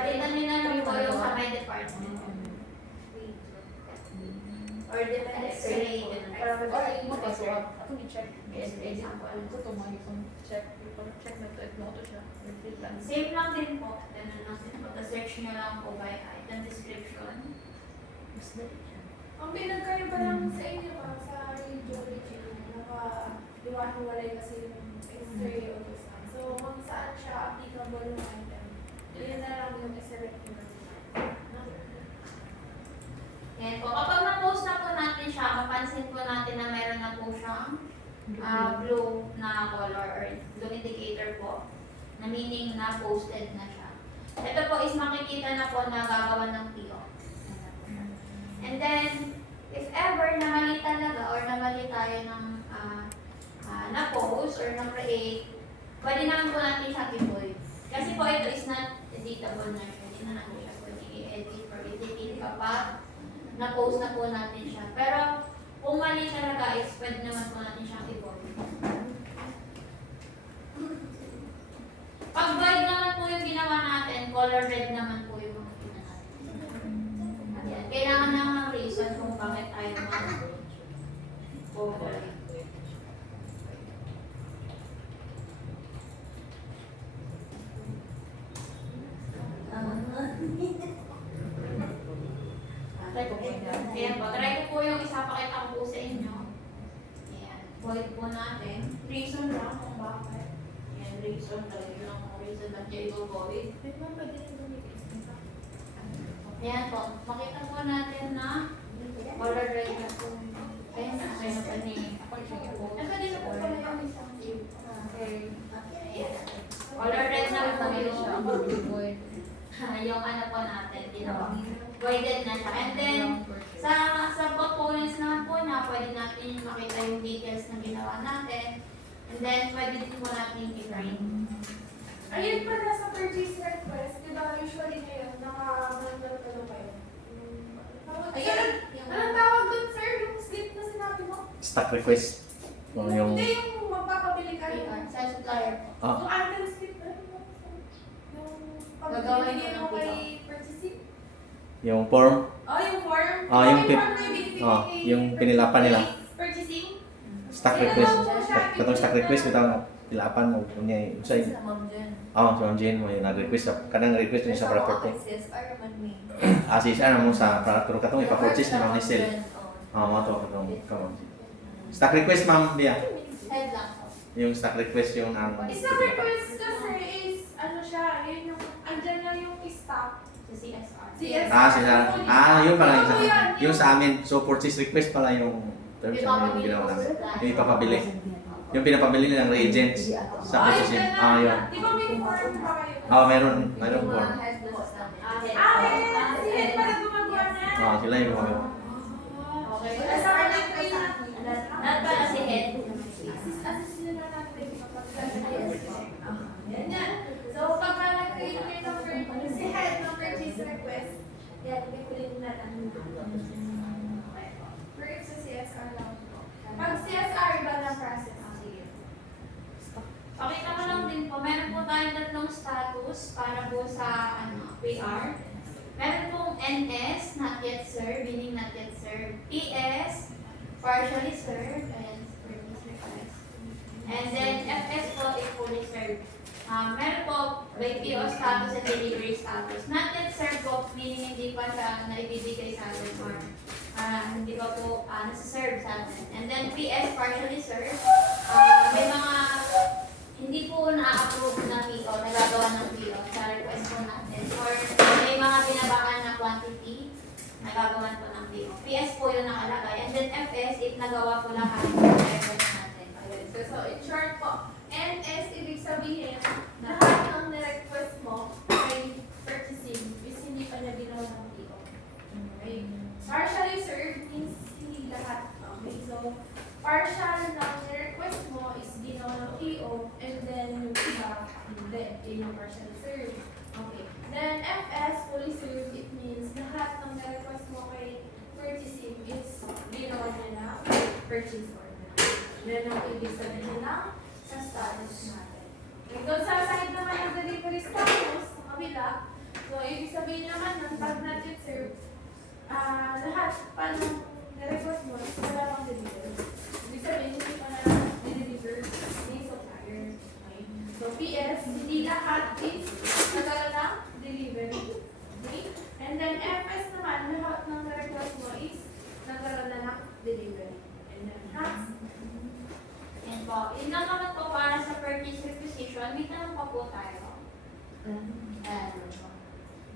Palitan nyo na lang po yung sa my department. Or depende sa rate. Or yung mo pa, so ako ni-check. Example, ito to mo yung check. Check na ito, ito to siya. Same lang din po. Ganun lang din po. Search nyo lang po by item description. Ang pinagkaiba lang sa inyo ba, sa radiology, naka-iwan-walay kasi yung X-ray o design. So, kung saan siya applicable ng item, yun na lang yung select nyo. Yan po. Kapag na-post na po natin siya, mapansin po natin na meron na po siyang blue na color or blue indicator po na meaning na posted na siya. Ito po is makikita na po na gagawa ng PO. And then, if ever na mali talaga or na mali tayo ng na-post or na-create, pwede naman po natin siya i-void. Kasi po ito is not editable na siya. Hindi na natin siya pwede i-edit or i-delete kapag na-post na po natin siya. Pero kung mali talaga is pwede naman po natin siyang i-void. Pag void naman po yung ginawa natin, color red naman po yung makikita natin. Ayan. Kailangan na ng reason kung bakit tayo mag-override. Ayan po, try ko po yung isa, pakita ko po sa inyo. Ayan, void po natin. Reason lang kung bakit. Ayan, reason, talaga lang kung reason lang kayo i-void. Ayan po, makita po natin na color red na po. Ayan na, ayan na pa ni. Nasa dito po pala yung isang view. Okay. Ayan. Color red na po yung yung ano po natin, ginawa. Voided na siya. And then, sa components naman po na, pwede natin makita yung details na ginawa natin. And then, pwede din po natin i-print. Ayun pala sa purchase request, di ba usually ngayon, naka-mandal kayo? Ayun. Anong tawag dun, sir? Yung slip na sinabi mo? Stock request. Yung Hindi, yung magpapabili ka. Sa supplier po. Yung item slip na rin. Yung Gagawin pag-ibigay mo mo ng kay purchasing. yung form. Oh, yung form. Yung form na ibibigay yung pinilapan nila. Purchasing. Stock request. Katong stock request bitaw na pilapan mo kunya usay. Sa ma'am dyan. So ang Jane mo yung nag-request kanang request niya sa property. CSR man me. Asisa na mo sa para katong ipa-purchase ni Ma'am Nisel. Mo to katong come on. Stock request ma'am dia. Head lang po. Yung stock request yung ang Stock request kasi is, ano siya, yun yung, andyan na yung stock. Sa CSR. CSR. sila. Yun pala yung sa yung sa amin. So purchase request pala yung terms yung ginawa namin. Yung ipapabili. Yung pinapabili nilang reagents sa purchasing. Yun. Di ba may form pa kayo? Meron Yung form. mga head po sa amin. Head pala gumagawa na. Sila yung mga Okay. Sa akin po yun. Not pala si head. Assist nila natin kapag yan yan. So, pagka nag-create kayo ng si head ng purchase request, yan, ipipulin na lang. For it's sa CSR lang po. Pag CSR, iba na process. Pakita ko lang din po, meron po tayong tatlong status para po sa PR. Meron pong NS, not yet served, meaning not yet served. PS, partially served, and service request. And then FS po is fully served. Meron po by PO status and delivery status. Not yet served po, meaning hindi pa siya naibibigay sa atin or hindi pa po nasa-serve sa atin. And then PS, partially served. May mga hindi po na-approve na PO, nagagawa ng PO sa request po natin. Or may mga binabakan na quantity, nagagawa po ng PO. PS po yung nakalagay. And then FS, if nagawa po lahat ng request natin. So, in short po, NS, ibig sabihin, lahat ng nirequest mo ay purchasing is hindi pa na ginawa ng PO. Okay? Partially served means hindi lahat. Okay? So, partial ng nirequest mo is ginawa ng PO and then yung iba, hindi. Yun yung partially served. Okay. Then, FS, fully served, it means lahat ng nirequest mo kay purchasing is ginawa niya na purchase order. Then, ang ibig sabihin lang sa status natin. Okay, doon sa side naman ng delivery status, sa kabila, So, ibig sabihin naman ng pag natin serve, lahat pa ng request mo is wala pang deliver. Ibig sabihin, hindi pa na deliver ni supplier. Okay? So, PS, hindi lahat is nagkaroon ng delivery. Okay? And then, FS naman, lahat ng request mo is nagkaroon na ng delivery. And then, next. Yan po. Yun lang naman po para sa purchase requisition. May tanong pa po tayo.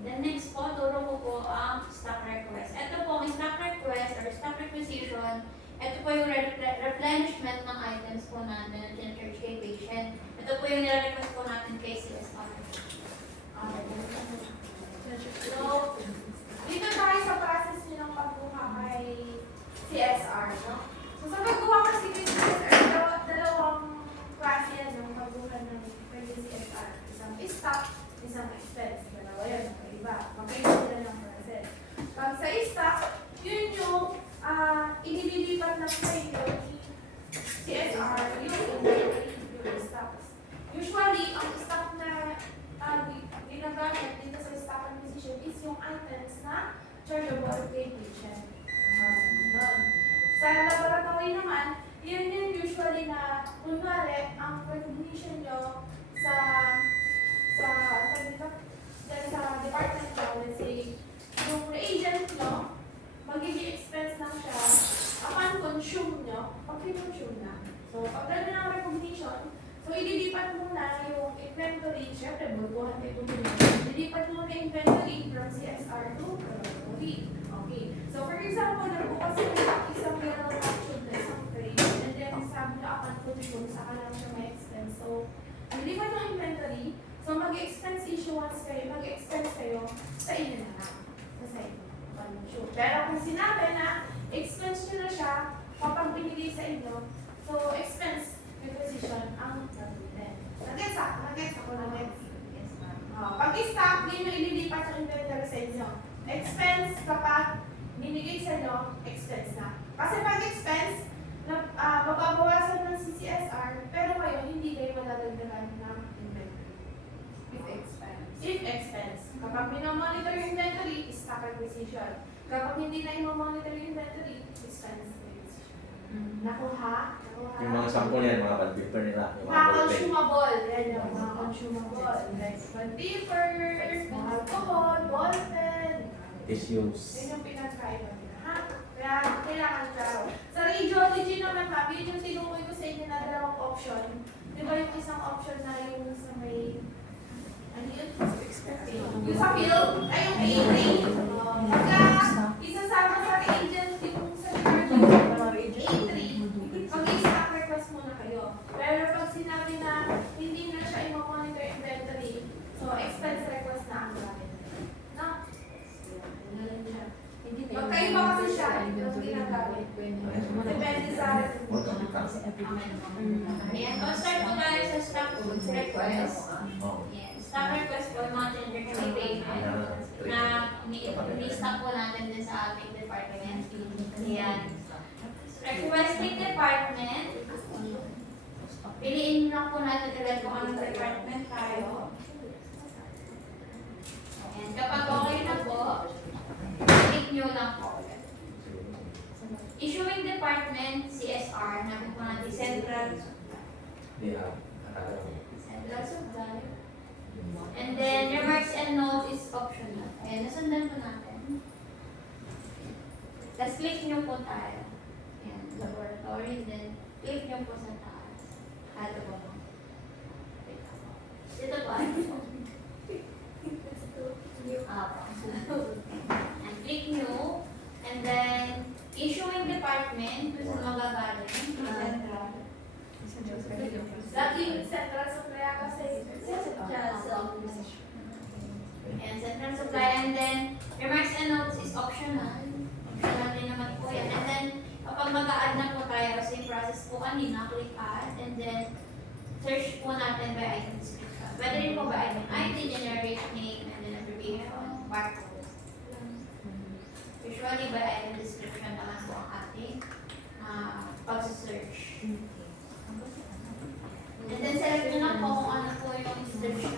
Then next po, turo ko po ang stock request. Ito po, ang stock request or stock requisition, ito po yung replenishment ng items po natin na generate kay patient. Ito po yung nire-request po natin kay CSR. So, dito tayo sa process nyo ng pagkuha kay CSR, no? So, sa pagkuha kasi kay CSR, dalawang klase yan ng pagkuha ng kay CSR. Isang stock, isang expense. Dalawa yan, magkaiba. Magkaiba sila ng process. Pag sa stock, yun yung inililipat ng sa inyo ni CSR, yung stocks. Usually, ang stock na ginagamit dito sa stock acquisition is yung items na chargeable kay patient. Sa laboratory naman, yun yung usually na, kunwari, ang recognition nyo sa department nyo, let's say, yung reagent nyo, magiging expense lang siya upon consume nyo, pag consume na. So, pag gano'n ang recognition, so ililipat muna yung inventory, syempre, bubuhan kayo ililipat muna yung inventory from CSR to laboratory. Okay. So, for example, nagbukas yung isang meron na tube na isang frame, and then sabi na upon consume, saka lang siya may expense. So, ililipat yung inventory, so mag-expense issuance kayo, mag-expense kayo sa inyo na lang. Sa inyo. Pero kung sinabi na expense nyo na siya kapag binigay sa inyo, so expense requisition ang gagawin. Nag-gets ako. Pag-stock, yun yung ililipat yung inventory sa inyo. Expense kapag binigay sa inyo, expense na. Kasi pag expense, mababawasan ng CCSR, pero kayo hindi kayo madadagdagan ng inventory. If expense. Kapag minomonitor yung inventory, stock acquisition. Kapag hindi na i-monitor yung inventory, expense acquisition. Nakuha? Yung mga sample yan, mga bond paper nila. Yung mga Mga ball pen. consumable. Yan yung mga consumable. Like bond paper, alcohol, ball pen. Tissues. Yun yung pinagkaiba nila. Ha? Kaya kailangan klaro. Sa radiology naman, ha, yun yung tinukoy ko sa inyo na dalawang option. Di ba yung isang option na yung sa may ano yun? Yung sa field, ay yung A3. Pagka isasama sa agent yung sa A3, mag-i-stock request muna kayo. Pero pag sinabi na hindi na siya i-monitor inventory, so expense request na ang gamit. No? Magkaiba kasi siya, yung ginagamit. Depende sa Ayan, start po tayo sa stock request. Oh. Yan, stock request po yung mga generate payment na ni-stock po natin din sa ating department. Ayan. Requesting department. Piliin lang po natin ulit kung anong department tayo. Ayan, kapag okay na po, click nyo lang po. Issuing department, CSR, namin po natin Central Supply. And then, remarks and notes is optional. Ayan, nasundan po natin. Tapos click nyo po tayo. Ayan, laboratory. Then, click nyo po sa taas. Ito po. Dito po. And click nyo. And then, issuing department. Kung saan magagaling. Central. lagi central supply kasi And central supply. And then, remarks and notes is optional. Optional din naman po yan. And then, kapag mag-a-add na po tayo, same process po kanina, click add. And then, search po natin by item description. Pwede rin po by item ID, generate name, and then abbreviation, barcode. Usually, by item description naman po ang ating pag-search. And then, select nyo na po kung ano po yung description.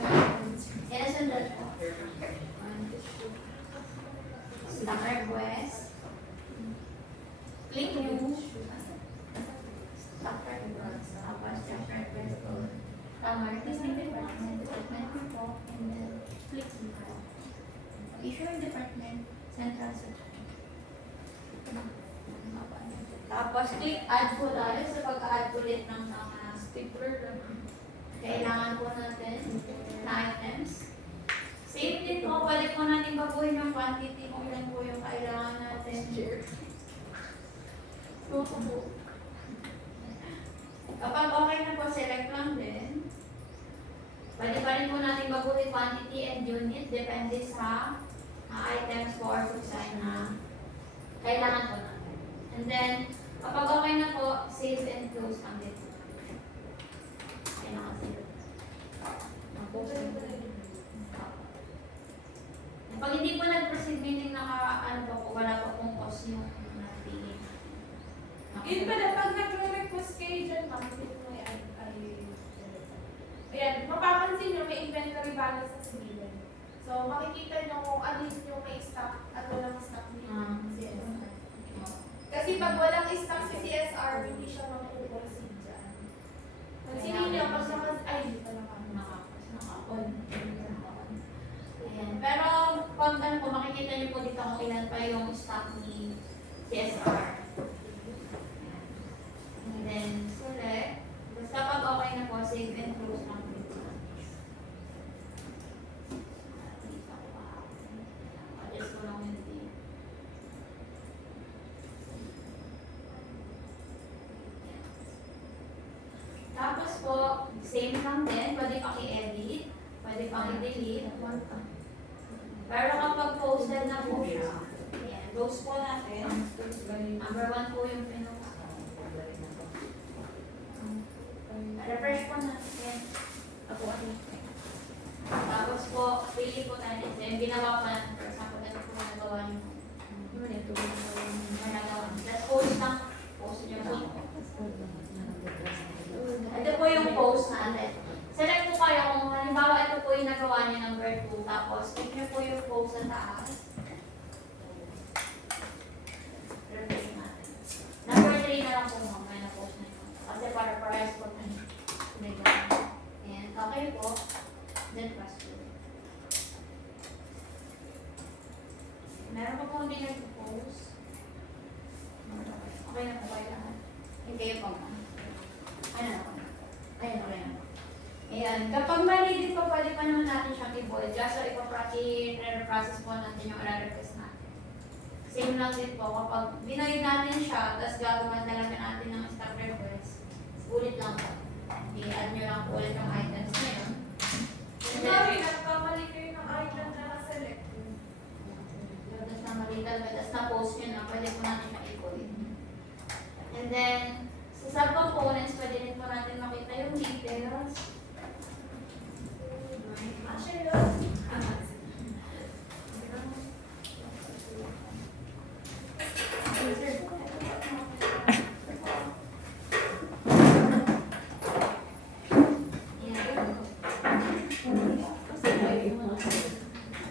Yan, nasundan po. Issuing Department, Central Section. Tapos, click add po tayo sa pag-add ulit ng mga Stapler lang. kailangan po natin na items. Same din po, balik po natin baguhin yung quantity kung ilan po yung kailangan natin. Chair. Kapag okay na po, select lang din. Pwede pa rin po natin baguhin quantity and unit depende sa items po or food sign na kailangan po natin. And then, kapag okay na po, save and close ang dito. Okay na kasi. Pag hindi po nag-proceed, meaning ano po, wala pa pong cost yung napili. Yun pala, pag nagre-request kayo dyan, ma'am, ayan, mapapansin nyo may inventory balance sa gilid. So, makikita nyo kung alin yung may stock at walang stock ni CSR. Kasi pag walang stock si CSR, hindi siya mapuproceed dyan. Pansinin nyo, pag hindi pala kami. Naka-on. Ayan. Pero, pag ano po, makikita niyo po dito kung ilan pa yung stock ni CSR. And then, select. Basta pag okay na po, save and close lang po dito. Adjust ko lang yun dito. Tapos po, same lang din. Pwede pang i-edit. Pwede pang i-delete. Pero kapag posted na po siya, ayan, close po natin. Number 1 po yung pinuha. Refresh po natin. Tapos po, pili po tayo dito. Yung ginawa po natin. For example, ito po nagawa niyo. Nagawa. Tapos post lang. Post niyo po. Ito po yung post natin. Select po kayo kung halimbawa ito po yung nagawa niyo number 2. Tapos, click niyo po yung post sa taas. Refresh natin. Number 3 na lang po mga may na-post na yun. Kasi para parehas po na yun. And okay po. Then password. Meron pa po hindi nag-post. Okay na po kayo lahat. Hindi kayo pa mo. Ano na po? Ayan, okay na po. Ayan. Kapag mali pa, pwede pa naman natin siyang i-bold. Just so i-process po natin yung request natin. Same lang din po. Kapag binoid natin siya, tapos gagawin talaga natin ng stock request, ulit lang po. I-add nyo lang po ulit yung items na yun. Sorry, nagkamali kayo ng item na na-select. Tapos na mali talaga, tapos na-post nyo na, pwede po natin siyang i-bold. And then, sa sub-components, pwede rin po natin makita yung details. Actually, yun.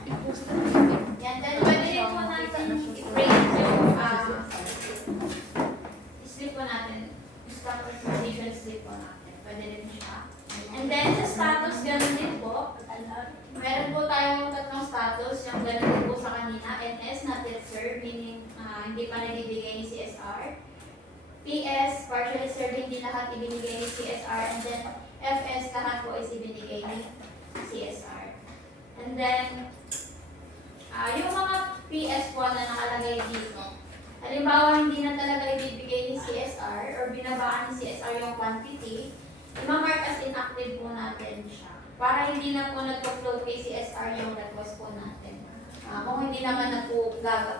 Yan, then pwede rin po natin i-print yung slip po natin, yung stock recommendation slip po natin. Pwede rin siya. And then sa status, ganun din po. Meron po tayong tatlong status, yung ganun din po sa kanina. NS, not yet served, meaning hindi pa nabibigay ni CSR. PS, partially served, hindi lahat ibinigay ni CSR. And then FS, lahat po is ibinigay ni CSR. And then, yung mga PS po na nakalagay dito, halimbawa hindi na talaga ibibigay ni CSR or binabaan ni CSR yung quantity, i-mark as inactive po natin siya. Para hindi na po nag-upload kay CSR yung request po natin. Kung hindi naman na po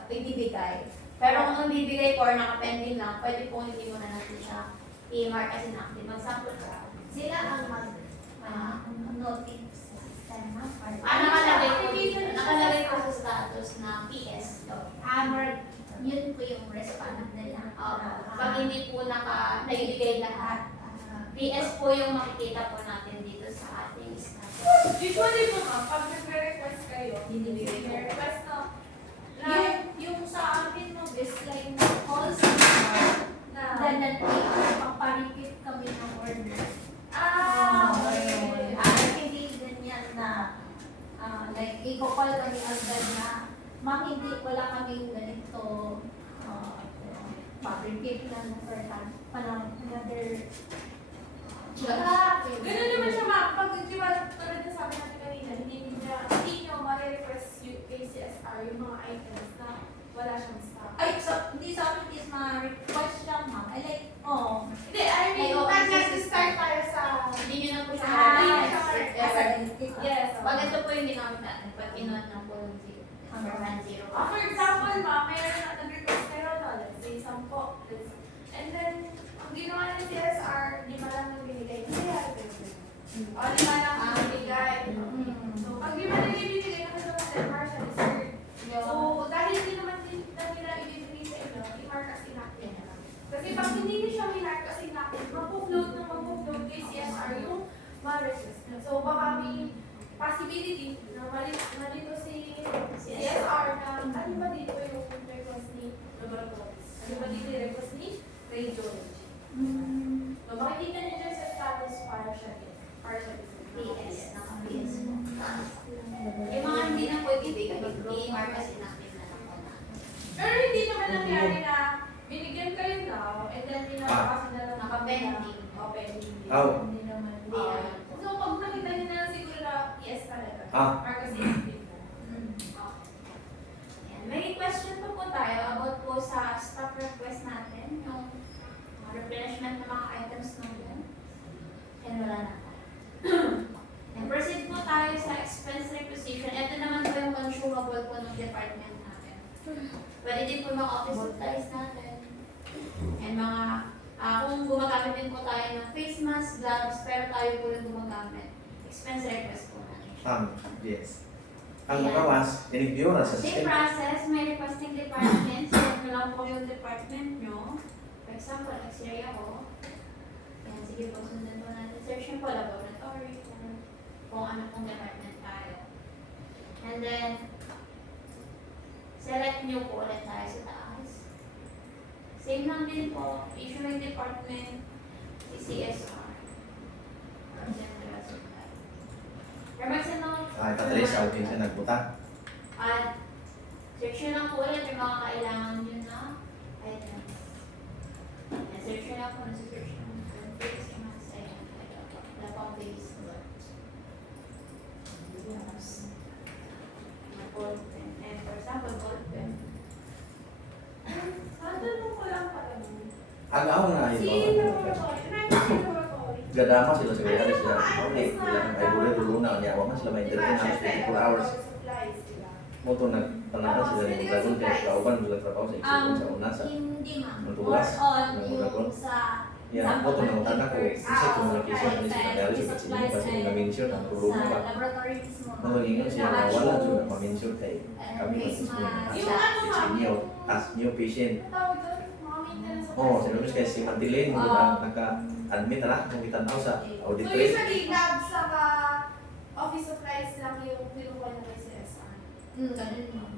ibibigay. Pero kung ang bibigay po or nakapending lang, pwede po hindi mo na natin siya i-mark as inactive. Mag-sample siya. Sila ang mag-notice system na Nakalagay po sa status na PS. yun po yung response nila. Pag hindi po naibigay lahat, PS po yung makikita po natin dito sa ating status. Usually po ma'am, pag nagre-request kayo, Binibigay ko. request na Yung sa amin mo, is like call center na pagpa-repeat kami ng order. okay. Hindi ganyan na like, i-call kami agad na ma'am, hindi, wala kaming ganito, fabricate lang na per hand, parang another, Ganun naman siya, ma'am. Pag di ba, tulad na sabi natin kanina, hindi nyo ma-request yung KCSR yung mga items na wala siyang stock. ay, so, hindi sa amin is ma-request lang, ma'am. I like, Hindi, I mean, Ay, oo, nag-start tayo sa... Hindi nyo na po siya Hindi ma-request. na siya Ever. Yes. Pag ito po yung ginamit natin, pag kinuha ng po yung zero. Number 1, 0. For example, ma'am, mayroon na nag-request kayo, no? Let's say, 10. And then, ang ginawa ng CSR, 5 lang ang binigay. Kaya, o, 5 lang ang binigay. So, pag 5 lang yung binigay, nakasama natin, partial is third. So, dahil hindi naman din nila ibibigay sa inyo, i-mark as inactive na lang. Kasi pag hindi nyo siya i-mark as inactive, mag-upload kay CSR yung ma-request nyo. So, baka may possibility na malito si CSR na ano ba dito yung request ni laboratories? Ano ba dito yung request ni radiology? So, makikita nyo dyan sa status partial. PS. Naka-PS po. Yung mga hindi na po ibibigay, i-mark as inactive na lang po natin. Pero hindi naman nangyari na binigyan kayo now and then pinapakasin na lang Naka-pending. O, pending. Oh. Hindi naman. Hindi naman. So, pag nakita nyo na lang siguro na yes talaga. Ah. Mark as inactive na. Ayan. May question pa po tayo about po sa stock request natin, yung replenishment ng mga items natin. And wala na tayo. And proceed po tayo sa expense requisition. Ito naman po yung consumable po ng department natin. Pwede din po yung mga office supplies natin. And mga, kung gumagamit din po tayo ng face mask, gloves, pero tayo po yung gumagamit. Expense request po natin. Yes. Ang bawas, in-review na sa Same system. process, may requesting department. Select nyo lang po yung department nyo. For example, x-ray ako. Yan, sige po, sundan po natin. Search nyo po laboratory, kung ano pong department tayo. And then, select nyo po ulit tayo sa taas. Same lang din po, issuing department, CCSR. General supply. Remarks and notes. Patrice, out din siya nagbuta. At search nyo lang po ulit yung mga kailangan nyo na items. Ayan, search nyo lang po na search nyo. Fix yung mga sa'yo. Wala pang base. Yes. Mga ball pen. And for example, ball pen. Tatanong ko lang pala mo. Agaw na Si ito. laboratory. Laboratory. Gadama sila sa kaya sila. Okay, ay bule dulu na niya. Wala sila ma-entertain halos 24 hours. Supplies, diba? Moto nagpanahon sila ng dragon kaya kauban sila trabaho sa eksisyon sa una sa hindi, ma'am. Madulas. More on Madulas. yung sa yan. Moto nang tanda ko isa ko mga kisya ni sila nangyari sa kasi hindi pa sila na-mention ang tulong sa ba. laboratory mismo. Moto ingon siya na wala dyan na ma-mention kay kami mismo Yung ano, si ma'am, Neo as new patient. Ang tawag doon, mga maintenance of Oo, sinabi kay si Mantilin, naka-admit na kung kitanaw sa So audit usually, lab sa office supplies lang yung niluwa na kay CSR. Ganun, ma'am.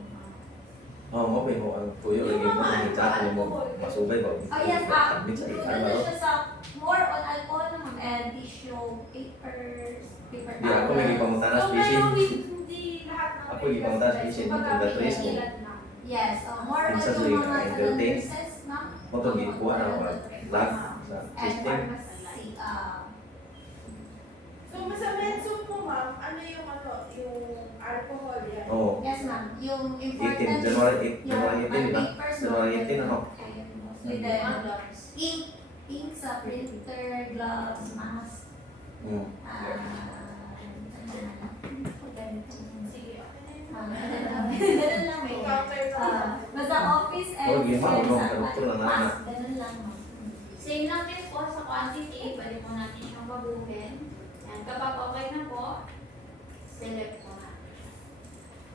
Oo, okay mo. Ang tuyo, Yung lagi mo mga ng trato mo, alcohol. masubay ba? Oh, yes, Admit sa doon ikan na ba? siya sa more on alcohol, ma'am, and tissue, papers, paper Di ako may ipangutanas So, fishing. pero hindi lahat ng Ako yung mga task fishing, Kumbaga, yung batteries mo. ilan lang. Yes, more on Minsan yung sila mga entertain. nurses, ma'am. Mo to gikuha na mga log sa And system. pharmacy, So, sa medsuit mo, ma'am, ano yung alcohol yan? Oo. yes, ma'am, yung 18, important, January 8, yeah, January 18, di ba? papers, January 18, ano? With the ink sa printer, gloves, mask, Hmm. Sige, okay. ganun lang, May ma'am. counter ka. Basta office and Oh, gima, sa no? Doktor na naman. mask, ganun lang, ma'am. Same lang din po sa quantity, pwede po natin siyang baguhin. Yan, kapag okay na po, select po natin siya.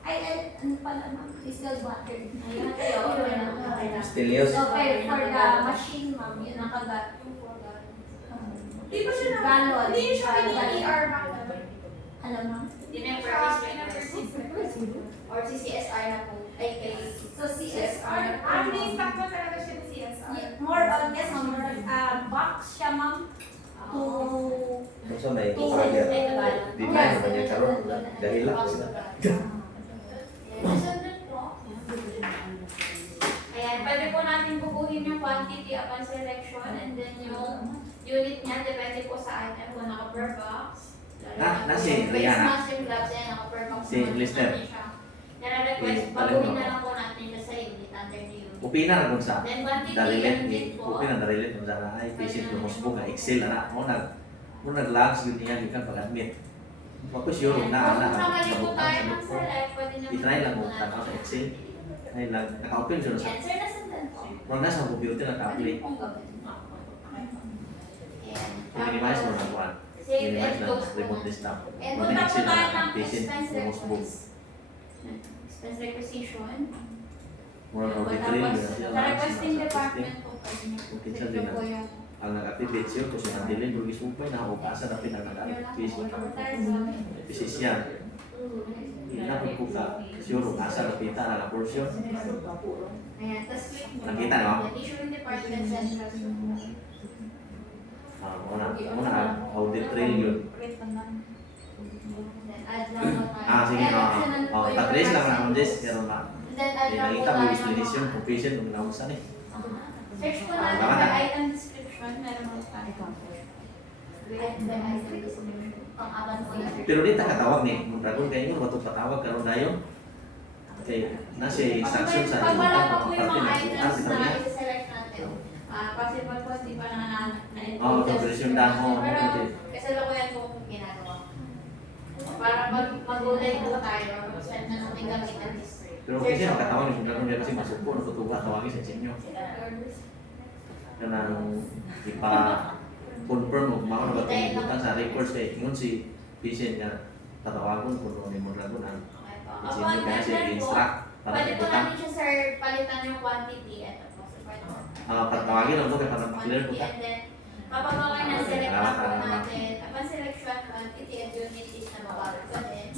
Ay, ano pala, ma'am? Distilled water. Ayun na kayo, okay na. Okay na. Stelios. Okay, for the machine, ma'am, yun ang kagat. Hindi ba siya na? Gallon. Hindi siya pinag-ER, ma'am. Ano, ma'am? Hindi na yung purchase request. Or CCSR na po. Ay, kay So, CSR, Ni-stock mo talaga siya ng CSR. more on, yes, ma'am, more on, box siya, ma'am, to, Kung sa may Oo. kaya. Ay, Di ba yung kanya karoon? Dahil lang. Kasunod po, baguhin yung quantity upon selection and then yung unit niya, depende po sa item kung naka per box. Nasi, Face Rihanna. mask yung gloves, yan, naka per box Si naman Lister. natin siya. Nare-request, Si baguhin Talino. na lang po natin siya sa unit under the unit. Upina na kung sa Then quantity darilet and ni din po. upina darilet kung sa ay visit ko mo nga Excel na mo nag-launch yun niya gikan pag-admit. Ako sure Ayan. na Kung namali po tayo ng ko. select, pwede naman I-try lang mo po tanaw sa natin. Excel. Ay lang naka-open siya sa Yan, sir, nasundan po. kung nasa computer na tablet. Pwede pong gawin. Ayan. I-minimize mo na kuan. Save Minimize and lang close po remote na. desktop. And Pwede punta po Excel tayo na ng patient expense mo book. request. Expense requisition. Mura na Tapos, retrieve sa requesting department po, pwede niyo po. Kinsa Check din niyo po yung ang nag-activate siya kung siya handilin burgis mo pa na upasa na pinag-activate Physician. Ina po ka sure asa na pita na portion. Ayan, tapos click mo. Nakita, no? Then, issuing department central. Muna audit trail yun. Then, add lang po tayo. Sige, Ayan, sunod po yung tatrace lang department. naman this, pero na. Then, add lang po Nakita mo tayo yung ng explanation mga- kung patient kung nausan eh. Search po natin baka by na. item description. Meron mo tayo. By item description. Pang-aban po yan. Pero di ta katawag ni, Mondragon kayo yung bato patawag karon dayon. Okay, nasa instruction sa Pag wala pa po yung parte mga na items na niya. i-select natin, possible po di pa na Oo, calculation daan mo. Pero kasi lang ko yan po ginagawa. Para mag-ulay po tayo, send na natin gamit ang history. Pero kasi nakatawag ni Mondragon kasi masuk po, natutuwa tawagin sa inyo. Kanang ipa-confirm mo kung mao na ba tumututan sa records kay ingon si patient nga tatawagon kung ni Mondragon ang Okay po. inyo kaya siya i-instruct para Pwede po ikutan. natin siya, sir, palitan yung quantity. Ito po, sir. Patawagin lang po kay para makilala po Quantity ta. and then, kapag okay na select na po Salamat. natin, upon selection, quantity and unit is na mabalik pa din.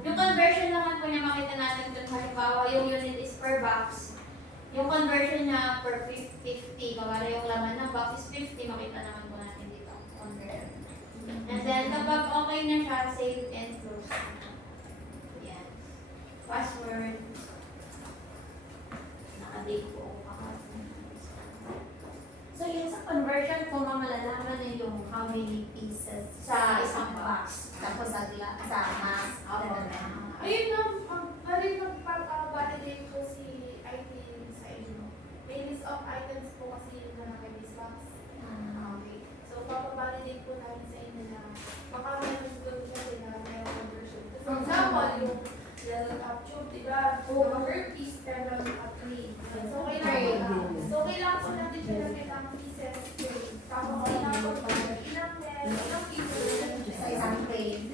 Yung conversion naman po niya makita natin kung halimbawa yung unit is per box. Yung conversion niya per 50, kawala yung laman ng box is 50, makita naman po natin dito. Conversion. And then kapag okay na siya, save and close. Yan. Password. Naka-date po. So yung sa conversion po, malalaman na yung how many pieces Sa isang box. Tapos sa mask. Ayun na, balik mag-validate ko si IT sa inyo. May list of items po kasi na naka-list box. Okay. So, papabalidate po namin sa inyo na baka meron doon kasi na mayroong conversion. For example, yung level up tube, diba? Per piece, level up 3. So, kailangan po natin siya ng ilang pieces. Tapos, kailangan po ilang pieces Sa isang frame.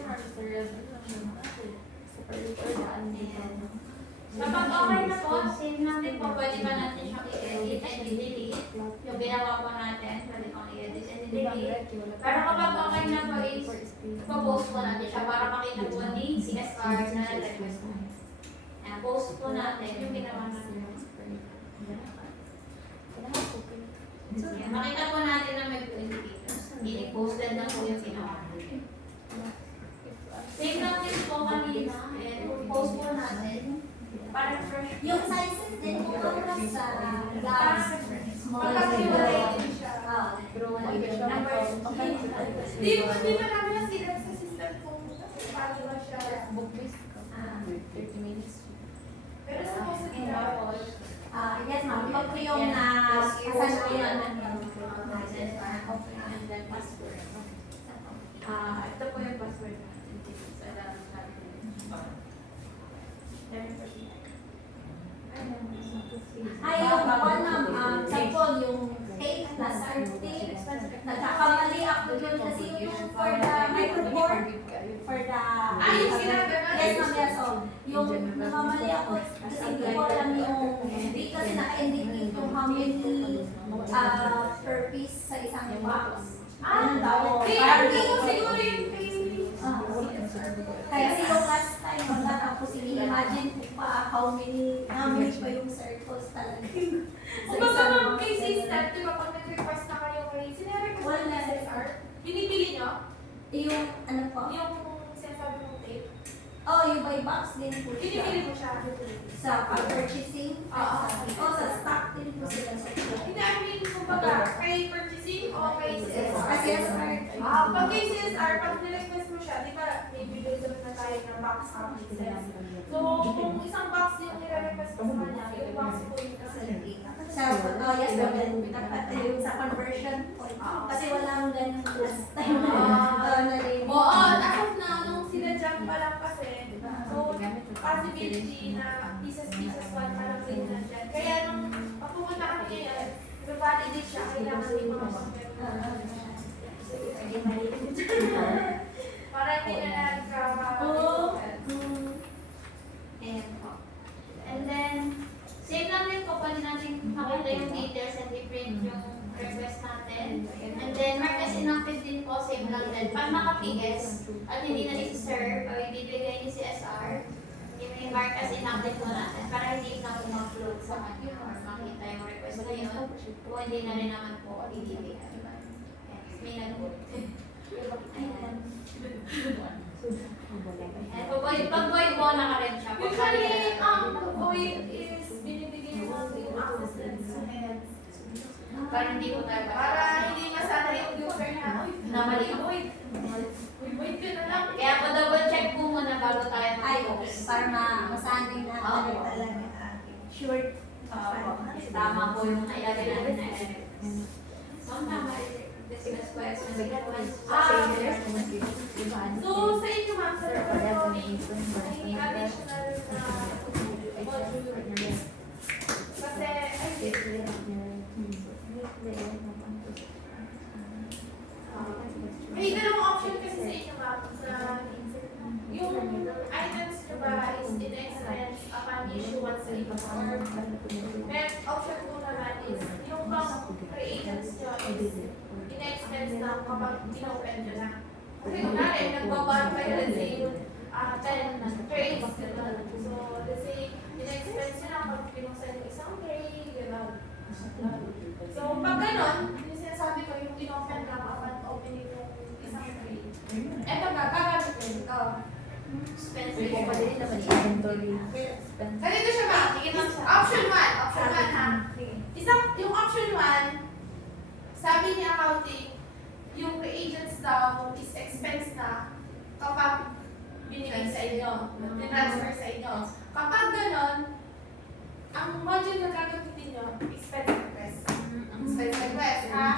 Kapag okay na po, save natin po, pwede ba natin siyang i-edit and i-delete. Yung ginawa po natin, pwede pang i-edit and i-delete. Pero kapag okay na po, ipo-post po natin siya para makita po ni CSR na nag-request po. Ayan, post po natin yung ginawa natin. Ayan, makita po natin na may indicators. I-posted na po yung ginawa natin. Save natin po kanina and post po natin. Para fresh. Yung sizes din po para sa glass, small, Pagkakaliwalay din siya. numbers. Di ba namin nasilat sa system kung paano ba siya. Pero sa post na Yes ma'am, pag po yung asan po yan. And then password. Ito po yung password natin. Sa dalang Ay, yung one ma'am, sample, yung tape na tape, nagkakamali ako yun kasi yung for the microboard, for the... yung ginagawa? Yes ma'am, yes, oh. Yung nakamali ako kasi hindi ko alam yung, hindi kasi naka-indicate yung how many per piece sa isang box. Ano daw? Kaya hindi ko siguro yung face. Kaya kasi yung last time, wala ako imagine ko pa how many pa yung circles talaga. Kung baga ma'am, kay system, di ba pag nag-request na kayo kay, sinarequest Wala. na SSR, binibili nyo? Yung, ano po? Yung sinasabi mong tape, Oh, yung by box din po binibili siya. mo siya. Sa pag-purchasing. Oo. Oh, sa stock din po sila sa Hindi, CSR, pag nirequest mo siya, di ba, may bibigay na tayo ng box pieces. So, kung isang box yung nire-request mo sa kanya, yung box po yung facility. Sa yes, dapat yung sa conversion point. Kasi walang ganun last time na Oo, as of now, nung sila Jack pa lang kasi, so, possibility na pieces one pa lang din nandyan. Kaya nung papupunta kami ngayon, i-validate siya, kailangan may mga para hindi na Ayan po. And then, save lang din po, pwede natin makita yung details and i-print yung request natin. And then, mark as inactive din po, save lang din. Pag naka-PS at hindi na isi-serve o ibibigay ni CSR, may mark as inactive po natin para hindi na po mag-float sa kanya or makita yung request na yun. Kung hindi na rin naman po ibibigay. May nag-book. Ayan. And pag void po, naka-red siya. usually, void is binibigay mo yung access din sa heads. Para hindi po tayo Para hindi masana yung user na, na mali. void. Void ka na lang. Kaya po double check po muna bago tayo Ay, mag-post. para masanay na Oo. talaga. Sure. Tama po yung nailagay natin na elements. So, tama rin. Discuss questions. So, sa inyo ma'am, sa laboratory, may additional na module. Kasi, may dalawang option kasi sa inyo ma'am, sa yung items nyo ba is in-expense upon issuance sa inyo or may option po naman is yung pang creations nyo is in-expense na kapag pinopen nyo na. Kasi kunwari, nagbabar kayo, let's say, 10 trays, gano'n. So, let's say, in-expense nyo na kapag pinuksan yung isang tray, gano'n. So, pag gano'n, yung sinasabi ko, yung pinopen lang kapag opening yung isang tray. Eto nga, gagamitin ito. Expensive. Ganito siya ba? Option 1 ha. Yung option 1, sabi ni accounting, yung reagents daw is expense na kapag binigay sa inyo, transfer sa inyo. Kapag ganon, ang module na gagamitin nyo, expense request. Expense request, ha?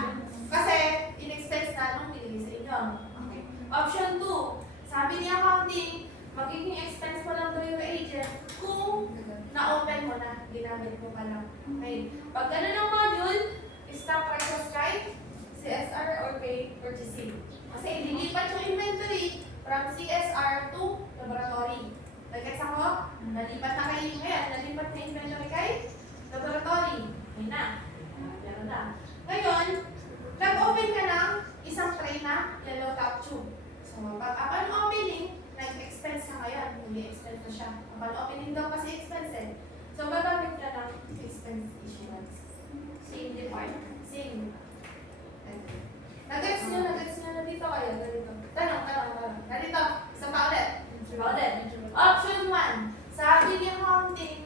Kasi, in-expense na nung binigay sa inyo. Okay. Option 2, sabi ni accounting, magiging expense mo lang daw yung agent kung na-open mo na, ginamit mo pa lang. Okay. Pag ganon ang module, stock request right, CSR or pay purchasing. Kasi ililipat yung inventory from CSR to laboratory. Nag-gets ako? Nalipat na kayo ngayon, nalipat na inventory kay laboratory. Ayun na. Meron na. Ngayon, nag-open ka ng isang tray na yellow top tube. So, pag upon opening, nag-expense ka ngayon. Hindi expense na siya. Upon opening daw kasi expense eh. So, babalik ka ng expense issuance. Same department. Same. Nag-gets nyo na dito kayo. Ganito. Tanong. Ganito. Isa pa ulit. Option 1. Sabi ni accounting,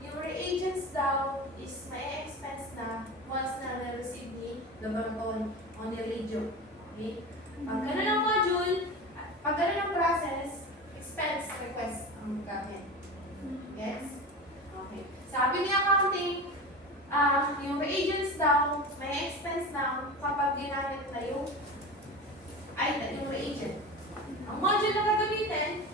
yung reagents daw is may expense na once na na-receive ni laboratory o ni radio. Okay? Pag ganun ang module, pag ganun ang process, expense request ang gamit. Yes? Okay. Sabi ni accounting, yung reagents daw, may expense na kapag ginamit na yung item, yung reagent. Ang module na gagamitin,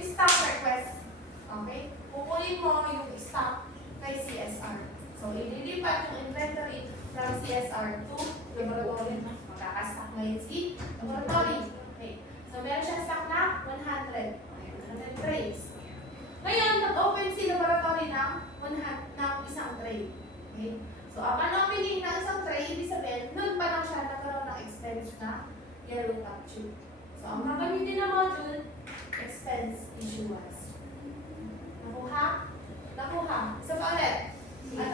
stock request. Okay? Kukunin mo yung stock kay CSR. So, ililipat yung inventory from CSR to laboratory. Magkakastock ngayon si laboratory. Okay. So, meron siyang stock na 100. 100 trays. Ngayon, nag-open si laboratory ng isang tray. Okay? So, upon opening ng isang tray, ibig sabihin, nun pa lang siya nagkaroon ng expense na yellow top tube. So, ang gagamitin na module, expense issuance. Nakuha? Isa pa ulit. Isa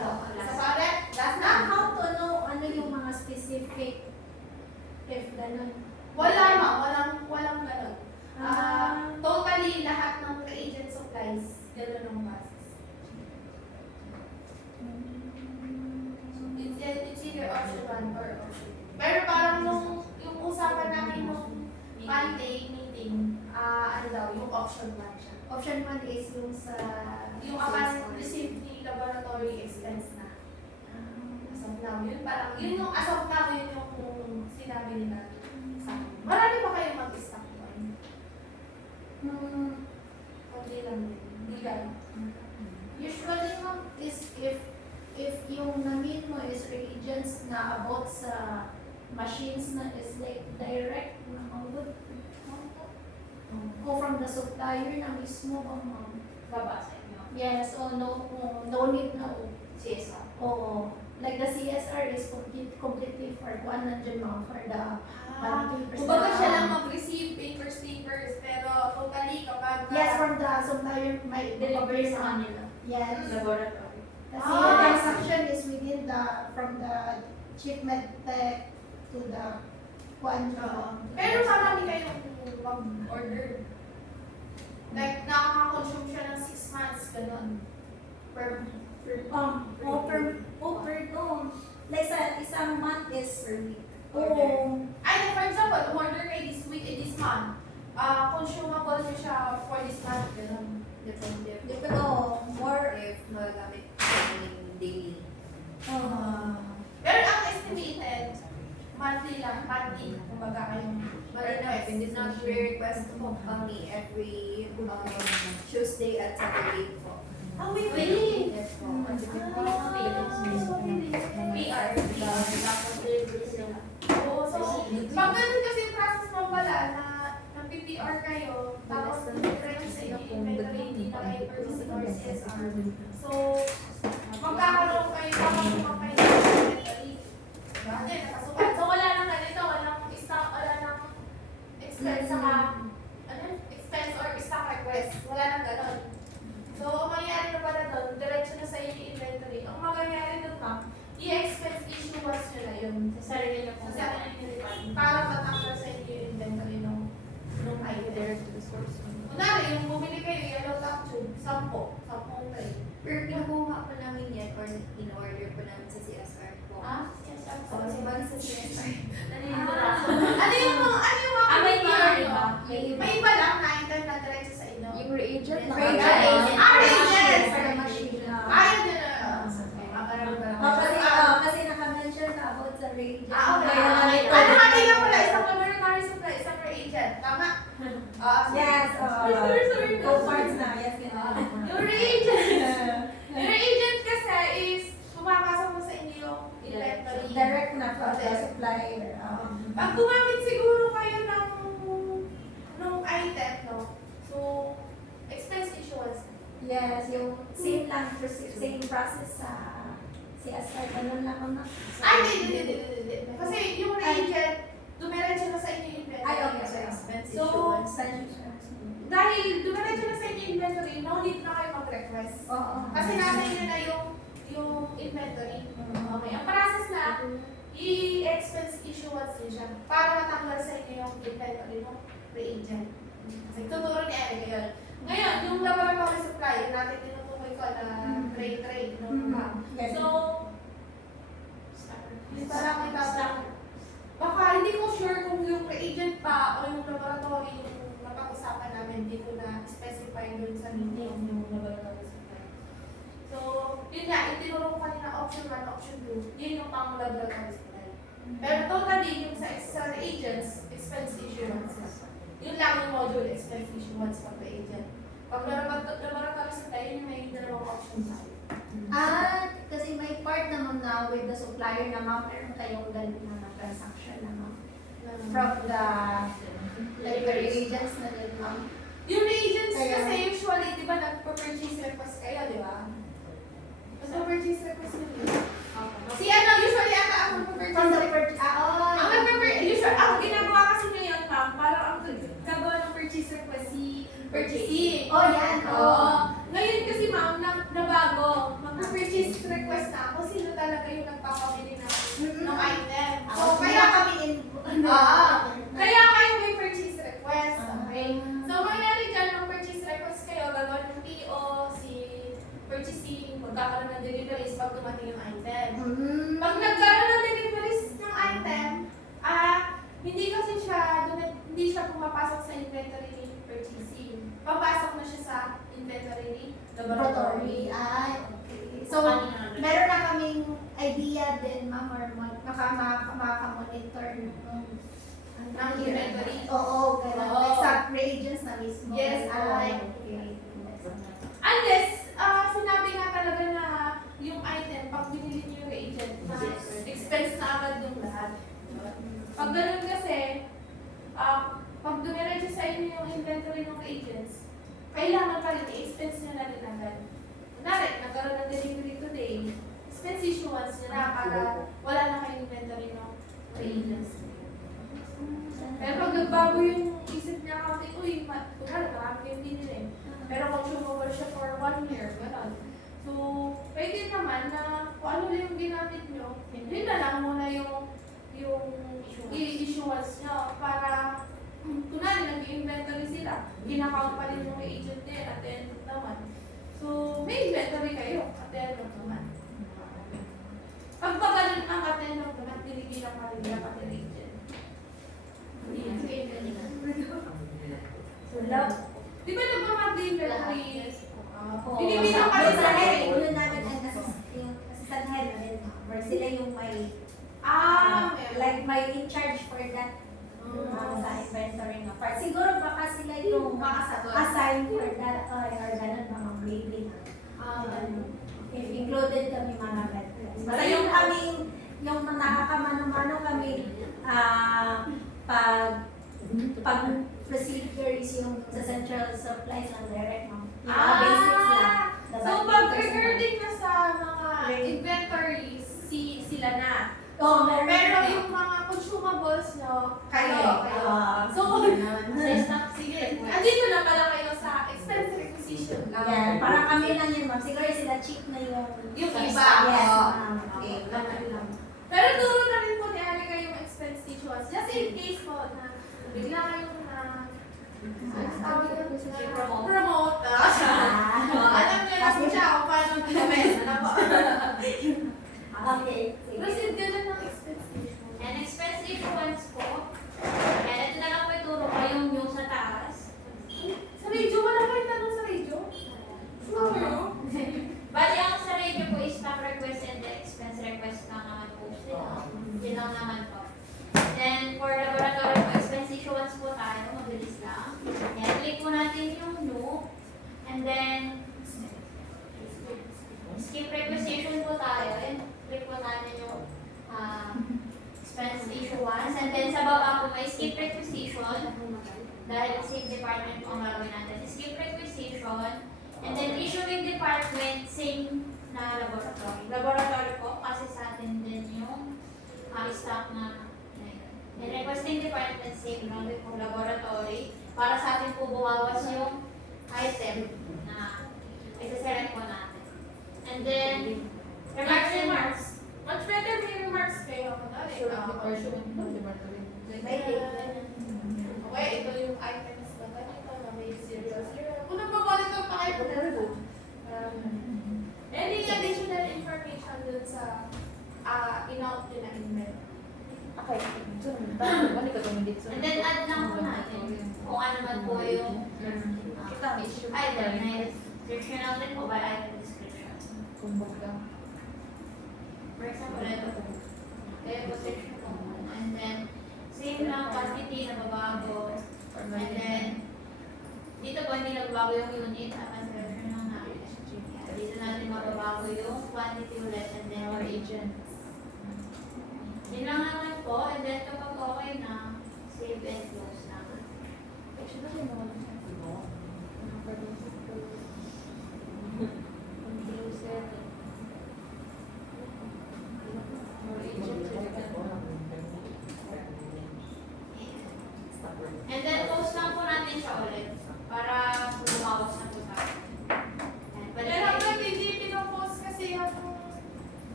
pa ulit? Last na? How to know ano yung mga specific if ganun? Walang ganun. Totally lahat ng reagent supplies, ganun ang basis. It's either option 1 or option 2. Pero parang yung usapan namin nung option 1 is yung sa... Yung amount received ni laboratory expense na. As of now, yun parang, yun yung as of now, yun yung sinabi nila sa akin. Marami ba kayong mag-stock doon? Kunti lang din. Hindi gano'n. Usually, ma'am, is if yung namin mo is reagents na about sa machines na is like direct na good. O from the supplier na mismo, ma'am. Baba sa inyo. Yes, no need na. CSR. Oo. Like the CSR is completely for one nandiyan mga for the papers. Kumbaga siya lang mag-receive papers, pero totally kapag... Yes, from the supplier may Delivery sa kanila. Yes. Laboratory. Kasi yung transaction is within from the chief medtech to the Pero marami kayong mag-order. Like, nakaka-consume siya ng 6 months, gano'n. Per like sa isang month is per week. order. Ay, for example, order kayo this week, this month. Consumable niyo siya for this month, gano'n. Depende. Pero more If magagamit namin daily. Pero ang estimated, monthly lang, kumbaga kayong If it is not re-request po kami every Tuesday at Saturday po. weekly. Yes po. PR. Oo, so, pag ganun kasi yung process mo pala na nag-PPR kayo, tapos nag-direct sa inventory, hindi na kayo purchasing or CSR. So, magkakaroon kayo, kapag kayo ng inventory. Diba? Then, nakasukat. So, wala nang ganito, walang stock, wala nang expense saka, expense or stock request. Wala nang ganon. So, ang mangyayari na pala doon, diretso na sa inyo inventory. Ang mangyayari doon, ma'am, i-expense issuance nyo na yun. Sa sarili niyo po. Sa sarili nyo department. Para matanggal sa inyo yung inventory nung item. Direct to the source. Kunwari, yung bumili kayo, yellow top tube, 10 tray. Pero kinukuha po namin yan or in-order po namin sa CSR po. Yes, So, bali sa CSR. Ano yung mga may PPR iba, nyo? may iba. May iba lang na item na diretso sa inyo. Yung reagent na Reagent. Reagent. For the machine. Ayaw nyo na. Kasi naka-mention na about sa reagent. Okay. Kaya Ano natin nga pala, isang laboratory supply, isang reagent. Tama? Yes, Sorry. go parts na. Yes, ganun. Yung reagent. Yung reagent kasi is pumapasok mo sa inyo yung inventory. Direct na from the supplier. Pag gumamit siguro kayo nung item, no? So, expense issuance. Yes, yung same lang, same process sa CSR. Ganun lang ako na. Ay, hindi. Kasi yung reagent, dumiretso na sa inyo yung inventory. Ay, okay, okay. Expense So, issuance. dahil dumiretso na sa inyo yung inventory, no need na kayo mag-request. Oo. Kasi nasa inyo na yung inventory. Okay. Ang process na, i-expense issuance din siya para matanggal sa inyo yung inventory ng reagent. Kasi tuturo ni Eric yun. Ngayon, yung laboratory supply, natin tinutukoy ko na tray no? Yes. So, parang baka hindi ko sure kung yung reagent pa o yung laboratory yung napag-usapan namin, hindi ko na specify dun sa meeting yung laboratory supply. So, yun nga, itinuro ko kanina option 1, option 2, yun yung pang laboratory supply. Pero totally, yung sa reagents, expense issuance. Yun lang yung module, expense issuance pag reagent. Pag laboratory supply, yun yung may dalawang option tayo. Kasi may part naman na with the supplier na ma'am, meron kayong ganun na transaction na ma'am. From the like the reagents na din ma'am. Yung reagents Kaya- kasi usually, di ba, nagpa-purchase request kayo, di ba? Nagpa-purchase request yun. Si usually ata ako From the nagpa-purchase ang usually, ang ginagawa kasi ngayon, ma'am, parang ang gagawa ng purchase request si purchasing. Oh, yan. Oo. Ngayon kasi, ma'am, nabago. Mag-purchase request na ako sino talaga yung nagpapabili ng item. So, kaya kami in kaya kayo may purchase request. Okay? So, mangyari dyan, ng purchase request kayo, gagawin ng PO, si purchasing, magkakaroon ng deliveries pag dumating yung item. Pag nagkaroon ng deliveries ng item, hindi siya pumapasok sa inventory ni purchasing. Papasok na siya sa inventory Laboratory. laboratory. Ay, okay. So, meron na kaming idea din, ma'am, or maka-monitor nung Ang inventory. Oo, ganun. Oo. Like sa reagents na mismo. Yes, Ay, oo. okay. Unless, sinabi nga talaga na yung item, pag binili niyo yung reagent, na expense na agad yung lahat. Pag ganun kasi, pag dumiretso sa inyo yung inventory ng reagents, kailangan pa rin i-expense nyo na rin agad. Kunwari, nagkaroon ng delivery today, expense issuance nyo na para wala na kayong inventory ng reagents. Pero pag nagbago yung isip niya kasi, uy, kunwari, marami kayong binili. Pero consumable siya for 1 year, gano'n. So, pwede naman na kung ano na yung ginamit nyo, yun na lang muna yung i-issuance nyo para kunwari nag-inventory sila, ginakount pa rin yung agent din at the end of the month. So, may inventory kayo at the end of the month. Pag ba ganun ang at the end of the month, binigyan pa rin nila pati agent. So, love. Di ba nagmamagdi inventory? Oo. Binibilang ka Sa- rin sa sa head, head. ulo namin ang yung assistant head namin, or sila yung may, like may in charge for that sa inventory na part. Siguro baka sila yung Makasagot. assign for that, or ganun mga maybe. If included kami mga veterans. Basta yung kaming, yung nakakamano-mano kami, pag procedures yung sa central supplies ng direct, no? Yung mga basics lang. So, pag regarding na sa mga inventories, sila na. Oh, Pero yung mga consumables nyo, kayo. So, Sige. andito na pala kayo sa expense requisition lang. Yan, parang kami lang yun, ma'am. Siguro sila cheap na yung... Yung Yes, iba. Yes, Oo. ma'am. Okay, ganun lang. Pero turo na rin po ni Ari kayo yung expense issuance. Just in case po na bigla kayong promote. Alam niyo na po siya kung paano mag-comment. Ano po? Okay. Proceed ka na ng expense issuance. And expense issuance po, and ito na lang po ituro ko yung sa taas. Sa radio, wala kayong tanong sa radio? Sure. Bali, ang sa radio po is stock request and the expense request lang naman po sila. Yun lang naman po. Then, for laboratory po, expense issuance po tayo, mabilis lang. Yan, click po natin yung new. And then, skip requisition po tayo. And click po natin yung expense issuance. And then, sa baba po may skip requisition. Dahil same department po ang gagawin natin. Skip requisition. And then, issuing department, same na laboratory. Laboratory po, kasi sa atin din yung stock na and requesting department, same lang din po laboratory. Para sa atin po bumawas yung item na isa-select po natin. And then, remarks. Much better may remarks kayo. Sure, or sure, laboratory. Okay, ito yung items na ganito na may 0, 0. Kung nagpa-monitor pa kayo, any additional information dun sa in-out nyo na email. Okay, so, balik ka tumindit. And then, add lang po natin kung ano man po yung Kita ang issue. item na description din po by item description. Kumbaga. For example, ito po. Position po. And then, same lang quantity na babago. And then, dito po hindi nagbago yung unit at consideration lang natin. Dito natin mababago yung quantity ulit and then Our agent. yun lang naman po. And then kapag okay na, save and close naman. Actually, kasi naman And then, post lang po natin siya ulit para bumawas na po tayo. Ayan, balik Pero tayo. pag hindi pinopost kasi yung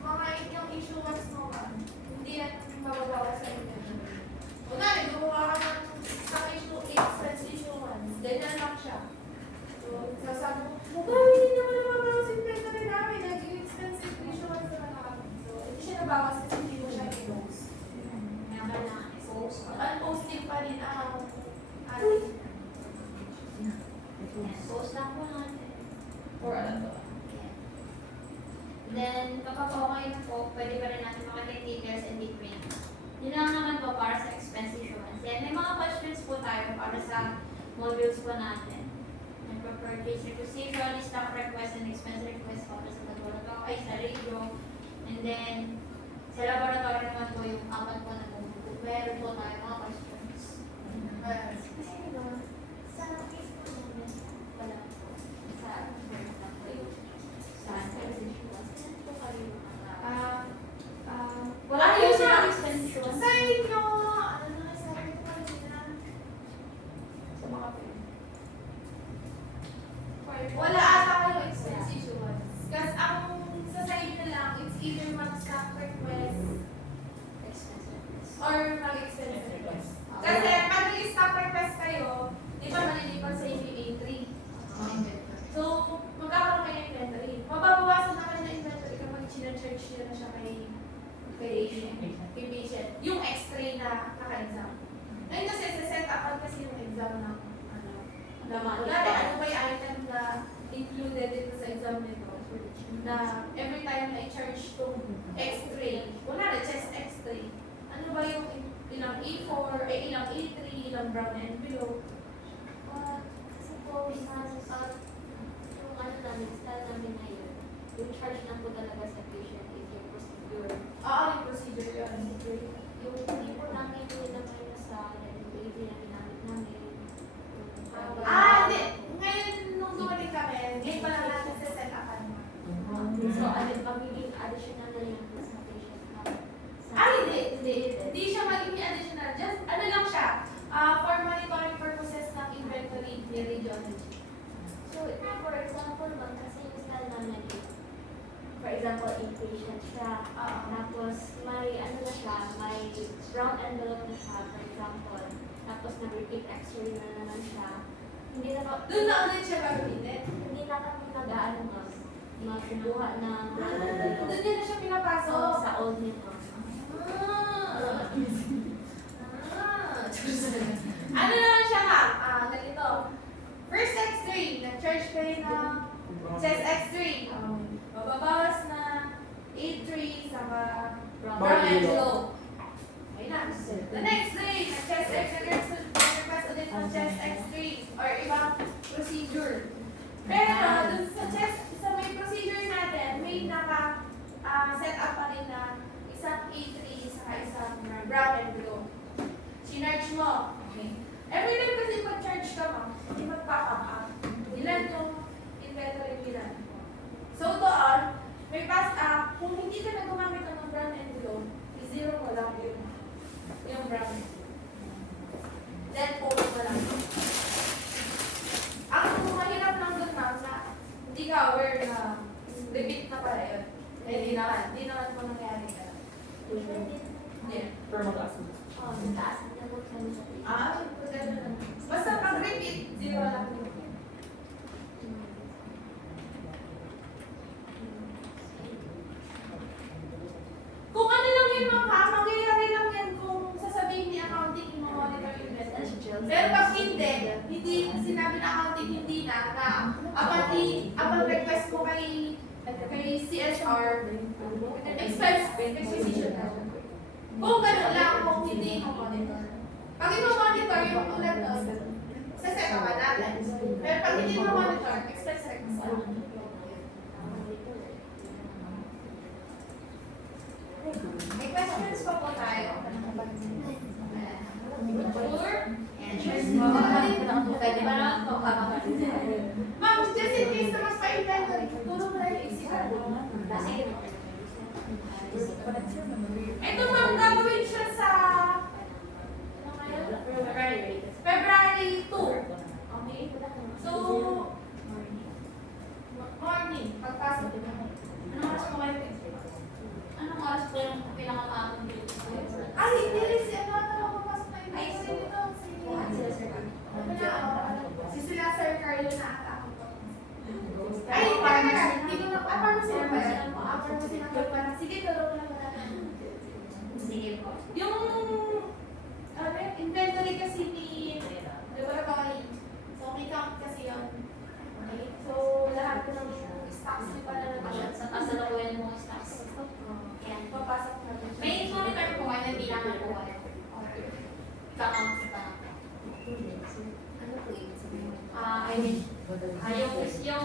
mga yung issuance mo ba, hindi yan mababawas sa inventory. Kunwari, gumawa ka ng isang expense issuance, ganyan lang siya. So, sasabi mo, hindi naman nababawas sa inventory namin, nag-expense issuance naman namin. So, hindi siya nabawas kasi hindi mo siya i-post. Kaya kailangan i-post. Unposting pa rin ang ating. Ayan, post lang po natin. Then, kapag okay na po, pwede pa rin natin makita details and print. Yun lang naman po para sa expense issuance. Then, may mga questions po tayo para sa modules po natin. May purchase requisition, stock request, and expense request para sa laboratory, sa radio. And then, sa laboratory naman po yung apat po na bumubuo. Meron po tayo mga questions. Kasi diba, sa case po namin, wala po. Sa first na po yung sa expense issuance. Yan po kayo mga wala Ano kayo yun sa na? expense issuance. Sa inyo, ano na, sabi ko kanina. Sa mga pin. Wala ata kayong expense issuance. Kasi ang sa side na lang, it's either mag-stock request Expense request. or mag-expense request. Kasi pag i-stock request kayo, di ba malilipat sa inyo yung A3? So, magkakaroon kayo ng inventory. Mababawasan na kayo ng inventory kapag sinacharge nyo na siya kay patient. Yung x-ray na naka-exam. Ngayon kasi set upan kasi yung exam ng laman. Dati ano ba yung item na included dito sa exam nito? Na every time na i-charge itong x-ray, wala na, chest x-ray. Ano ba yung ilang A4, ilang A3, ilang brown envelope? Kasi po, yung ano namin, style namin ngayon, yung charge lang po talaga sa patient is yung procedure. Yung procedure yun. Yung hindi po namin nilagay na sa LBD na ginamit namin. Hindi. Ngayon, nung dumating kami, ngayon pa lang natin sa set upan mo. So, magiging additional na lang po sa patient namin. Hindi siya magiging additional. Just, ano lang siya, for monitoring purposes ng inventory ni radiology. So, for example, kasi yung style namin, for example, inpatient siya, tapos may ano na siya, may brown envelope na siya, for example, tapos nag-repeat x-ray na naman siya, hindi na pa, Doon na ulit siya gagamitin. hindi na kami nag-ano magkuha ng brown envelope. Doon yun na siya pinapasok. Sa old nito. Ano naman siya ma'am? Ganito. First x-ray, nag-charge kayo ng chest x-ray. Mababawas na A3 saka brown envelope. Okay na. The next day, nag-chest x-ray, request ulit ng chest x-ray or ibang procedure. Pero dun sa may procedure natin, may naka-set up pa rin na isang A3 saka isang brown envelope. Sinarge mo. Okay. Every time kasi pag-charge ka mo, hindi mag-pop up. Ilan yung inventory bilan mo. So doon, may kung hindi ka na gumamit ng brown envelope, i-zero mo lang yung brown envelope. Then, open mo lang. Ang mahirap lang doon ma'am na hindi ka aware na repeat na pala yun. Hindi naman po nangyari ka. Hindi. Per mag-aso. Taas na po kami sa patient. Ganun lang. Basta pag-repeat, zero lang yun. Kung ano lang yun ma'am, mangyayari lang yan kung sasabihin ni accounting yung monitor investment. Pero pag hindi sinabi na accounting hindi na upon request ko kay CSR, expense requisition na. Kung gano'n lang, kung hindi mo monitor. Pag i-monitor yung tulad nun, saset up natin. Pero pag hindi mo monitor, expense requisition. May questions pa po tayo. Sure? Answers po. Pwede ba naman po? Ma'am, just in case na mas pa-inventory, tulong mo lang yung isipan mo. Sige po. Ito ma'am, gagawin siya sa ano ngayon? February 2. Okay? So, morning, pagpasok. Anong oras mo kayo? Anong oras po yung pinakamaakong dito? Ay, hindi rin si ano papasok na yung ay, sino ito? Si sila Sir Carlo na ata ako po. Ay, hindi ko na, pharmacy na ba yan? Pharmacy na ba? Sige, tulong lang na. Sige po. Yung inventory kasi ni laboratory. So, may count kasi yun. Okay? So, lahat ng stocks yung pala na Sa kasalukuyan mo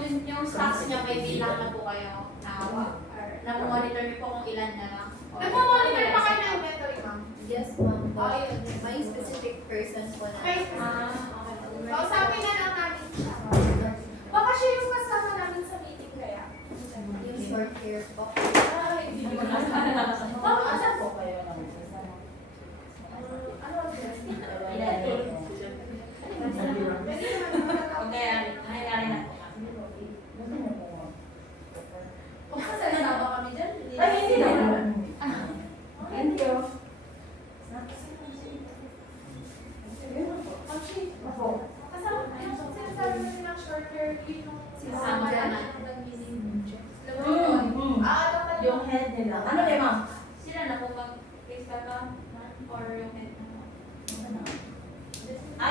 yung stocks niya may bilang na po kayo na hawak? Or na-monitor niyo po kung ilan na lang? Or- Nagmamonitor pa kayo ng inventory, ma'am? Yes, ma'am. Oh, yun. May specific persons po na. Okay. Okay. Kausapin na lang namin siya. Baka siya yung kasama namin sa meeting kaya. Yung short hair po. Ay, hindi ko na. Baka asan po? kayo naman sa Ano ang dress? Okay, nangyayari na. Kasama na ba kami dyan? Ay, hindi naman. Thank you. Kasama, yung sinasabi namin ng short hair, yun yung Sasama ka na. ng meeting. Alam mo yun? Dapat Yung head nila. Ano kay ma'am? Sila na po mag-face ka ba? Or yung head na mo?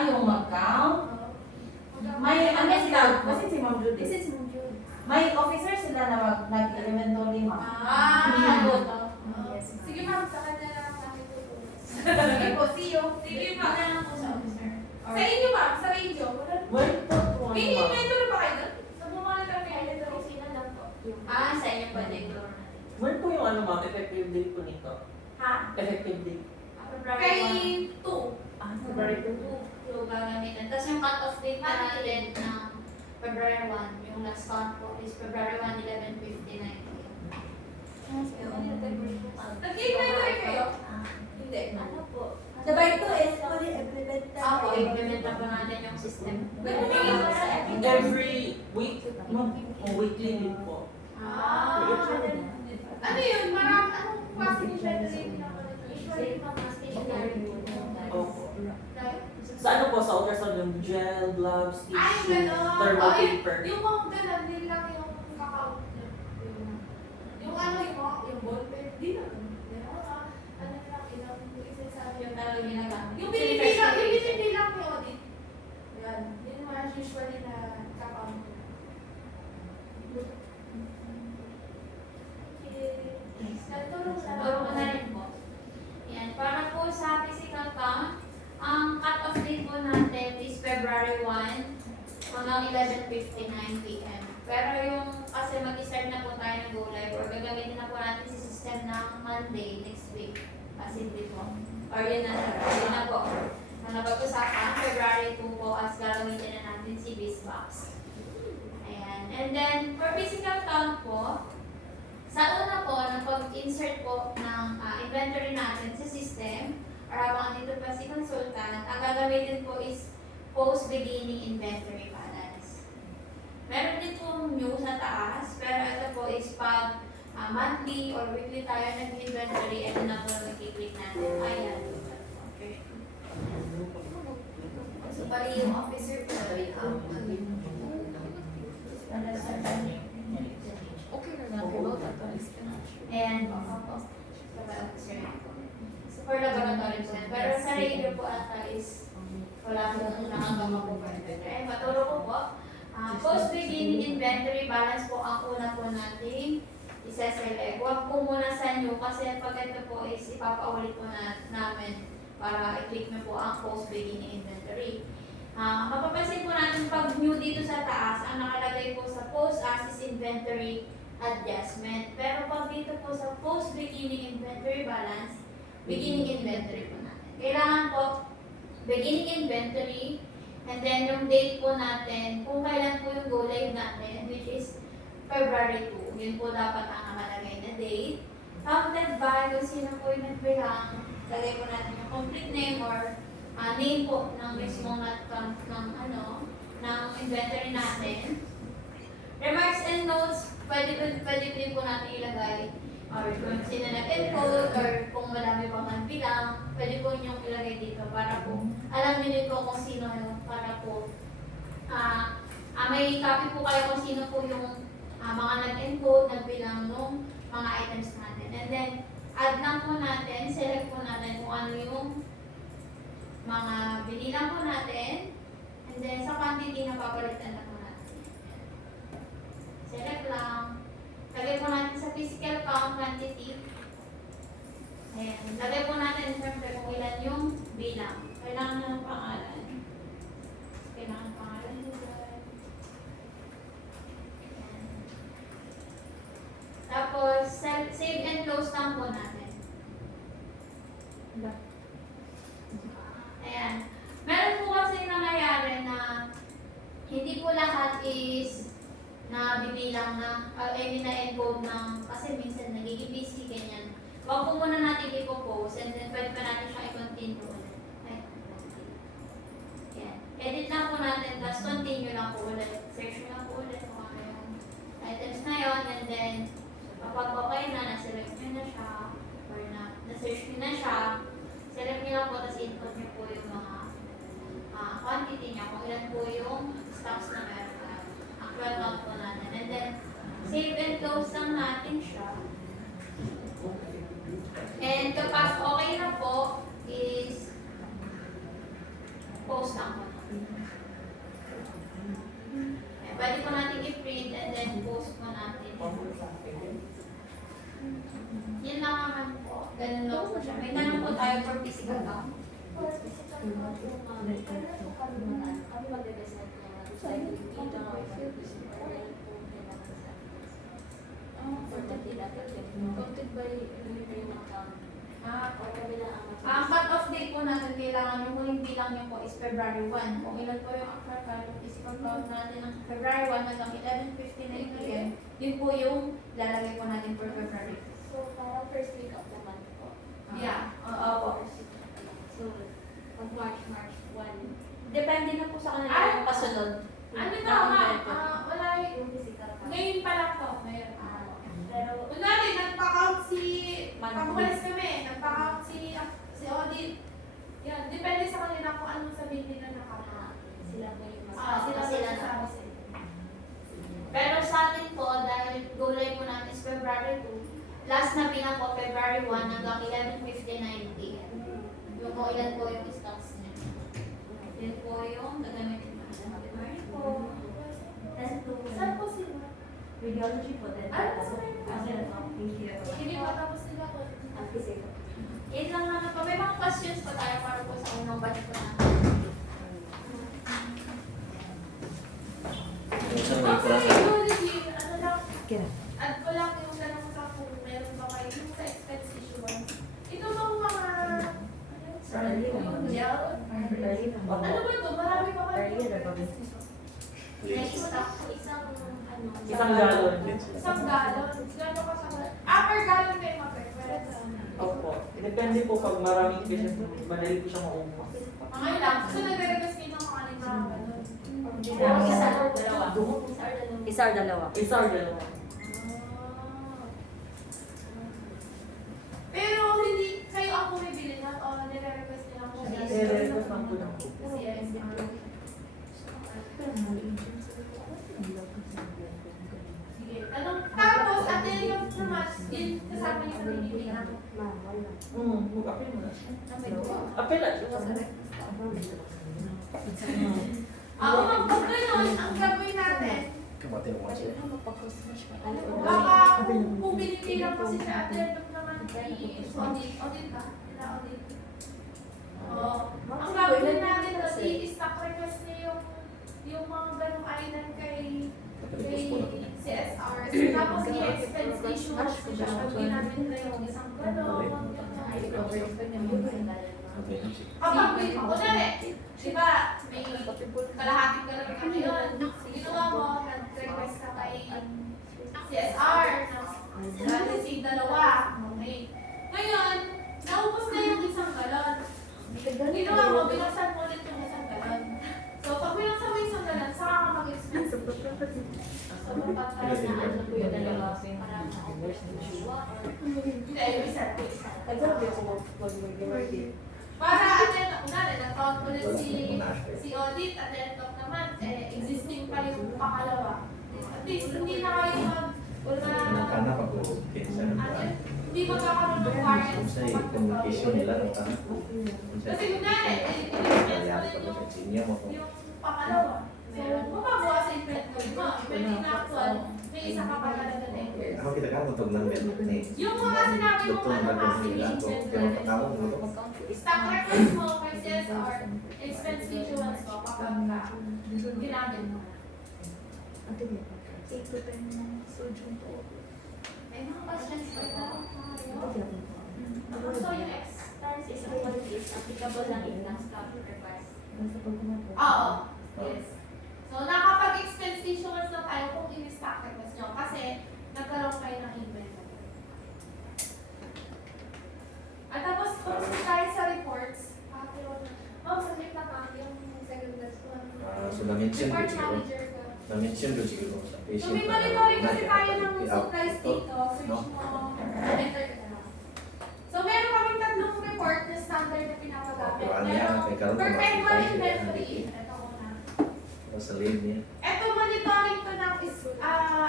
Yung mag-count? May, ano sila? Kasi si Ma'am Judy. This is Ma'am Jude. May officer sila na nag-inventory, ma'am. Good. Yes, ma'am. Sige ma'am, sa kanya na lang namin tutulong. Sige po, see you. Sige Ito ma'am. na lang po sa officer. Or- Sa inyo ma'am, sa radio. Well, May inventory ba kayo doon? Nagmamonitor kayo inventory. Sina lang po. Sa inyo pwede i-tour natin. When po yung ano ma'am, effective date po nito? Ha? Effective date? February Kay 1. 2. February 2. So, gagamitin. Tapos yung cut-off date na natin ng February 1, yung last count po is February 1, 11:59 p.m. Nag-inventory kayo? Hindi. Ano po? The by 2 is fully implemented. Ako, implement na po natin yung system. Nagmamigay ko sa Every week, ma'am, o weekly din po. Ano yun? Anong klaseng inventory pinapalitan? Usually, mga stationary po. Opo. Sa ano po, sa ultrasound yung gel, gloves, Ay, tissue, gano'n. thermal Oh, paper. yung mga gano'n, hindi lang yung kakao. Yung ano, yung ball pen, di lang. Ano lang, ilang isasabi Yung talagang ginagamit. yung binibili lang yung audit. Yan. Yun yung mga usually na kakao. Natulong Turo ko na rin po. Yan. Para po sa physical count, ang cut-off date po natin is February 1 hanggang 11:59 p.m. Pero yung, kasi mag-start na po tayo ng Go Live or gagamitin na po natin si system ng Monday next week. Possibly po. Or yun na po. Ang napag-usapan, February 2 po as gagamitin na natin si BizBox. Ayan. And then, for physical count po, sa una po, ng pag-insert po ng inventory natin sa system, or habang dito pa si consultant, ang gagamitin po is post-beginning inventory balance. Meron din po new sa taas, pero ito po is pag monthly or weekly tayo nag-inventory, ito na po mag-click natin. Ayan. Okay. So, pali yung officer po. Okay na lang. About that one. And, so for laboratory po yan. Pero sa radio po ata is wala po nakagawa po. Okay, maturo ko po. Post-beginning inventory balance po ang una po nating isa-select. Huwag po muna sa new kasi pag ito po is ipapaulit po namin para i-click na po ang post-beginning inventory. Mapapansin po natin pag new dito sa taas, ang nakalagay po sa post-assist inventory adjustment. Pero pag dito po sa post-beginning inventory balance, beginning inventory po natin. Kailangan po beginning inventory and then yung date po natin, kung kailan po yung go live natin, which is February 2. Yun po dapat ang nakalagay na date. Counted by kung sino po yung nagbilang, lagay po natin yung complete name or name po ng mismong ng inventory natin. Remarks and notes, pwede din po natin ilagay or kung sino nag-encode or kung marami pang nagbilang, pwede po niyong ilagay dito para po alam niyo din po kung sino yun para po may copy po kayo kung sino po yung mga nag-encode, nagbilang nung mga items natin. And then, add lang po natin, select po natin kung ano yung mga binilang po natin. And then, sa quantity na papalitan na po natin. Select lang. Lagay po natin sa physical count quantity. Ayan. Lagay po natin siyempre kung ilan yung bilang. Kailangan ng pangalan. Kailangan pangalan dito. close lang po natin. Ayan. Meron po kasi nangyayari na hindi po lahat is na bibilang na, na-encode ng, kasi minsan nagiging busy, ganyan. Huwag po muna natin ipopost and then pwede pa natin siyang i-continue ulit. Ay, yan. Edit lang po natin, tapos continue lang po ulit. Search mo lang po ulit kung ano yung items na yun, and then kapag okay na, na-select nyo na siya, or na-search nyo na siya, select nyo lang po, tapos input nyo po yung mga quantity niya, kung ilan po yung stocks na meron ka. Actual count po natin. And then, save and close lang natin siya. And kapag okay na po, is post lang po. Ayan, pwede po natin i-print and then post po natin. Yan lang naman po. Ganun lang po siya. May tanong po tayo for physical count. Kami magde-decide na dito counted by yung account. Or kami na Ang cut-off date po natin, kailangan yung huling bilang nyo po is February 1. Kung ilan po yung actual count, yung physical count natin ng February 1 hanggang 11:59 p.m., yun po yung lalagay po natin for February. So, parang first week of the month po. Yeah, oo po. So, pag March 1. Depende na po sa kanila Ay! yung kasunod. Ano na wala Yung physical count. ngayon pa lang po, ngayon. Pero, Kunwari, nagpa-count si, Monthly. pag umalis kami, nagpa-count si Audit. Yan, depende sa kanila kung anong sabihin nila na count. sila po yung Sila sila sabi na. sa inyo. Pero sa atin po, dahil gulay po natin is February 2, last na bilang po February 1 hanggang 11:59 p.m. Yung po ilan po yung stocks niya. Yan po yung gagamitin natin. February po. Saan po sila? Radiology po din. Ano sa inyo? Thank you. Hindi pa tapos sila po. Physical. Yan lang naman po. May mga questions pa tayo para po sa unang batch po natin. Yung sa Ang may sa klase, radiology, ano lang, add ko lang yung tanong sa kung meron ba kayo yung sa expense issuance. Ito bang mga, ano ba ito? Marami pa kayo. Next stock. Isang galon. Isang galon. Gano'n ka sa per galon kayo ma-preference. Opo. Depende po pag maraming patient, madali po siya maubos. Mga ilang. So, nagre-request kayo ng mga limang galon. Isa or dalawa. Isa or dalawa. Pero hindi kayo ang bumibili na o nire-request nila po siya. Nire-request lang po ng CSR. Sige. Tapos, at the end of the month, din kasama niyo sa binibili na. Mag-appeal mo na siya. Appeal at Ako pag ganun, ang gagawin natin, kamatay mo kasi. baka kung binibili lang kasi siya at the end of the month, audit ba? Audit. Oo. Ang gagawin natin doon, i-stock request niya yung mga ganong item kay CSR. Tapos i-expense issuance ko siya. Gagawin natin na yung isang ganon. Kapag di ba, may kalahating galon kami yun. Ginawa mo, nag-request ka kay CSR na receive dalawa. Okay. Ngayon, naubos na yung isang galon. Ginawa mo, binuksan mo ulit yung isang galon. So, pag binuksan mo yung isang galon, saka ka mag-expense. So, mapatay na ano po yung dalawa. Hindi, isa. Para at the end of nag-count ulit si Audit at the end of the month, existing pa yung pangalawa. At least, hindi na kayo Kana pag pinsa na ba? hindi magkakaroon ng warrants. Sa communication nila ng kana. Kasi kunwari, Kaya i-expense mo ko rin sa inyo mo. yung pangalawa. So, mababawa sa inventory mo. Depending na actual, may isa ka pa talaga na years. Ako kita ka mutog ng bed ni. Yung mga sinabi mo, Doktor ano na kasi nila yung ko. Pero inventory. pagkamo mo. Stock records mo kay CSR, expense issuance mo kapag ginamit mo. May mga questions pa tayo. applicable lang yung last stop request. Oo. Yes. So, nakapag-expense issuance na tayo kung in-stock request nyo kasi nagkaroon kayo ng inventory. At tapos, kung tayo sa reports, saglit na ka, yung second test ko. So na-mention ko Report siguro. manager ka. Na-mention ko siguro sa So, patient. may monitoring kasi tayo ng i-out supplies ito. dito. Search No? mo, enter ka na lang. So, meron kaming tatlong report na standard na pinapagamit. Kuhaan niya, may karoon ko Perpetual makikita siya. inventory. Ito una. Sa lane niya. Ito, monitoring ko ng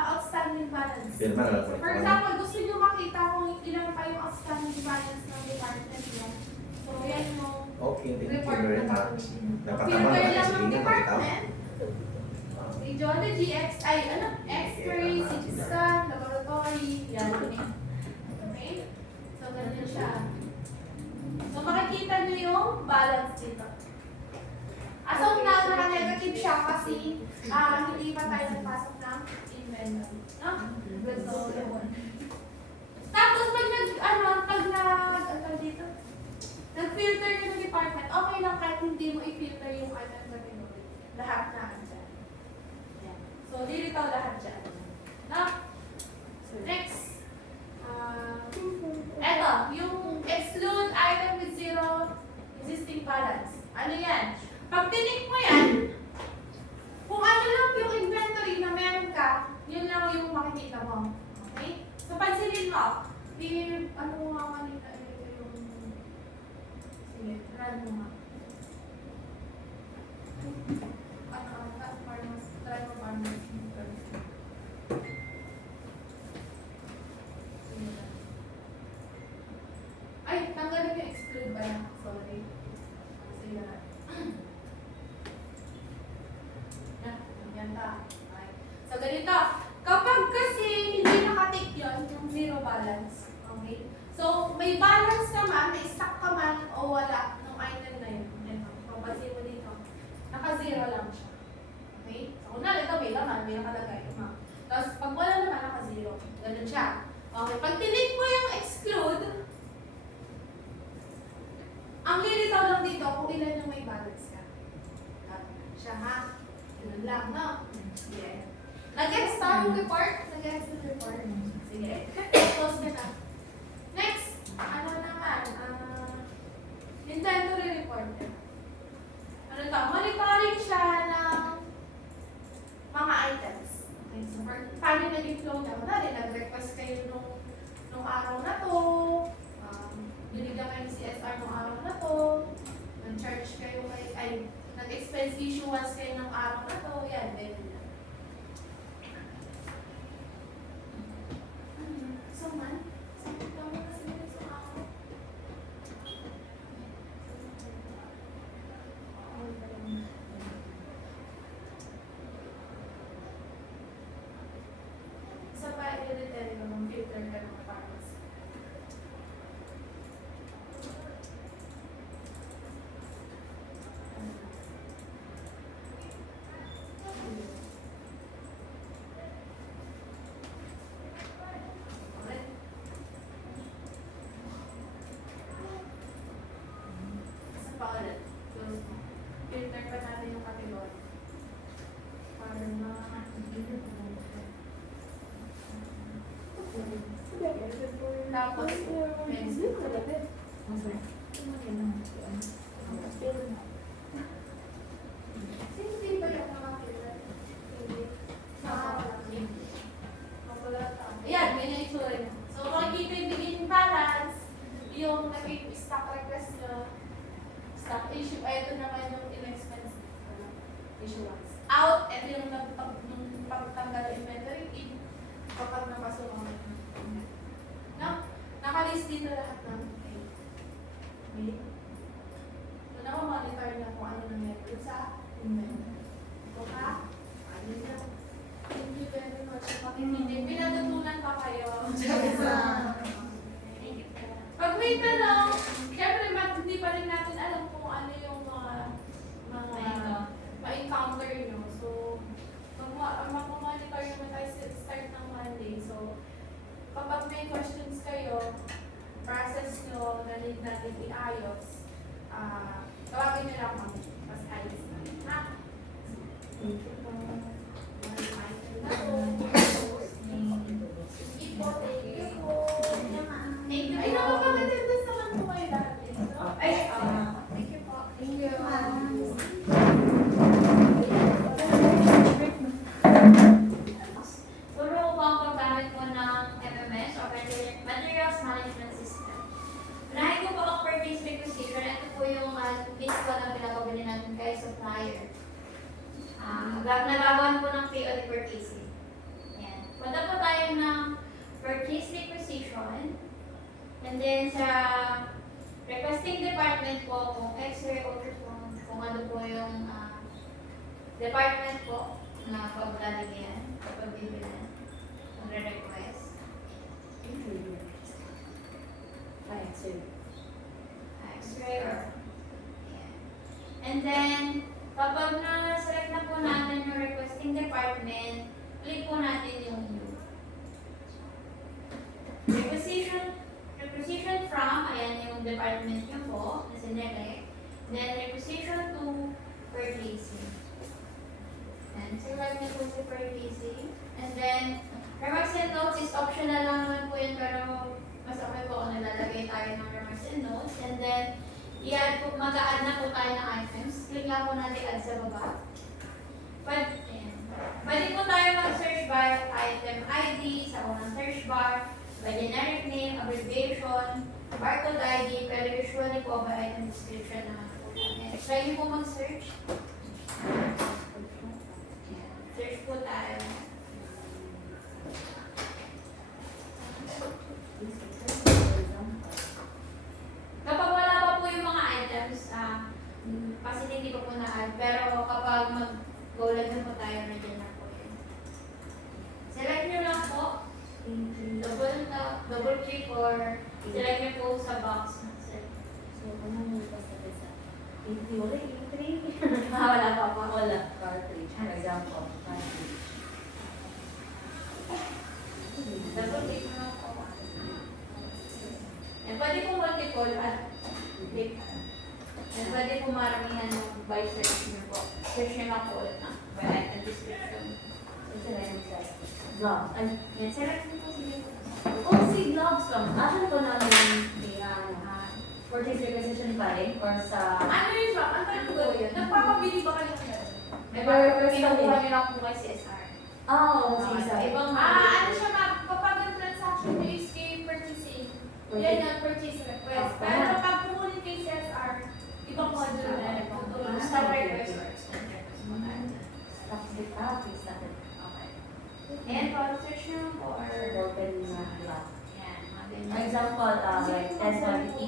outstanding balance. Pirma na lang po. For example, gusto nyo makita kung ilan pa yung outstanding balance ng department nyo. So, yan yung Okay, thank you report very na much. gagawin. Napatama Filter na lang kasi ng nga nakita. department. Radiology, X-ray, CT scan, laboratory, yan. Okay? So, ganyan siya. So, makikita nyo yung balance dito. As of now, naka-negative siya kasi hindi pa tayo nagpasok ng inventory. No? So, yun. Tapos, dito, nag-filter ka ng department, okay lang kahit hindi mo i-filter yung item category. Lahat na andyan. Yan. So, lilitaw lahat dyan. No? Next. Eto, yung exclude item with zero existing balance. Ano yan? Pag tinik mo yan, kung ano lang yung inventory na meron ka, yun lang yung makikita mo. Okay? So, pansinin mo, ano mo nga kanina, yung, sige, run mo nga. Try mo farmers. Ay, tanggalin yung exclude ba yan? Sorry. Sige na. Yan ta. Okay. So, ganito. Kapag kasi hindi nakatik yun, yung zero balance. Okay? So, may balance naman, may stock ka man o wala ng item na yun. Ito, papasin mo dito. Naka-zero lang siya. Okay? So, kunwari ito, may laman, may nakalagay. Tapos, pag wala naman, naka-zero. Ganun siya. Okay, pag tinik mo yung exclude, ang lilitaw lang dito kung ilan yung may balance ka. Siya ha? Ganun lang, no? Sige. Nag-gets yung report? Nag-gets yung report? Sige. Close ka na. Next, ano naman? Inventory report. Ano to? Monitoring siya ng mga items. Okay, so paano naging flow na? Kunwari, nag-request kayo nung araw na to. Binigyan kayo ng CSR nung araw na to. Nag-charge kayo nag-expense issuance kayo ng araw na to. Yan, ganyan na. So man, tama kasi nila sa araw. Sa pa-editary naman, filter ka ng pharmacy. Isa pa ulit. Close mo. Filter pa natin yung category. Para tapos, hindi ba yung mga filter? Hindi. Ayan, ganyan yung itsura niya. So, makikita yung beginning balance, yung stock request nyo, stock issue, ito naman yung in-expense issuance. Out, ito yung pagtanggal ng inventory in kapag napasok ang no? Nakalist dito lahat ng okay. So, nakamonitor na kung ano nangyari sa inventory. Ito ka? Ano na? Thank you very much. Makikinig. Pinatutunan pa kayo. Pag may tanong, syempre hindi pa rin natin alam kung ano yung mga ma-encounter nyo. So, mag-monitor nyo tayo start ng Monday. So, kapag may questions kayo, process nyo na need natin iayos, tawagin niyo lang ako. Mas ayos na. Ha? Thank you po. Sige po, thank you po. Thank you Ay, po. nakapag-attendance naman po kayo dati. Ay, thank you po. Thank you, ma'am. Turo ko po ang paggamit po ng MMS o Materials Management System. Unahin ko po ang purchase requisition. Ito po yung list po na pinapabili natin kay supplier. Nagagawan po ng PO de purchasing. Yan. Punta po tayo ng purchase requisition. And then sa requesting department po, kung X-ray, ultrasound, kung ano po yung department po na paglalagyan, kapag bibilan, kung re-request. X-ray or yan. And then, kapag na-select na po natin yung requesting department, click po natin yung new. Requisition from, ayan yung department nyo po, na sinelect. Then, requisition to purchasing. And select nyo po si purchasing. And then, remarks and notes is optional lang naman po yun, pero mas okay po kung nalalagay tayo ng remarks and notes. And then, i-add po, mag-a-add na po tayo ng items. Click lang po natin add sa baba. Pwede po tayo mag-search by item ID sa unang search bar, by generic name, abbreviation, barcode ID, pero usually po by item description naman po. Try niyo po mag-search. Search po tayo. Kapag wala pa po yung mga items, kasi hindi pa po na-add, pero kapag mag-go lang na po tayo, nandiyan na po yun. Select nyo lang po, double click or select nyo po sa box na select. Wala pa po. Wala. Cartridge, for example. Double click na lang po. And pwede po multiple at click. And pwede po maramihan ng by search nyo po. Search nyo lang po ulit na by item description. Gloves. Yan, select nyo po sige po. Oh, si gloves lang. Asan po namin purchase requisition pa rin? Or sa... Ano yun ba? Ang tanong ko yun? Nagpapabili ba kayo ng ganun? Kinukuha nyo lang po kay CSR. Oh, sige. Sa ibang Ano siya ma'am? Kapag ang transaction nyo is kay purchasing, yan yung purchase request. Pero kapag pumunit kay CSR, ibang module na rin. Stop request or extend request po tayo. Okay. And follow search nyo po or Open na glove. yan, mga For ganyan. example, like 10 quantity.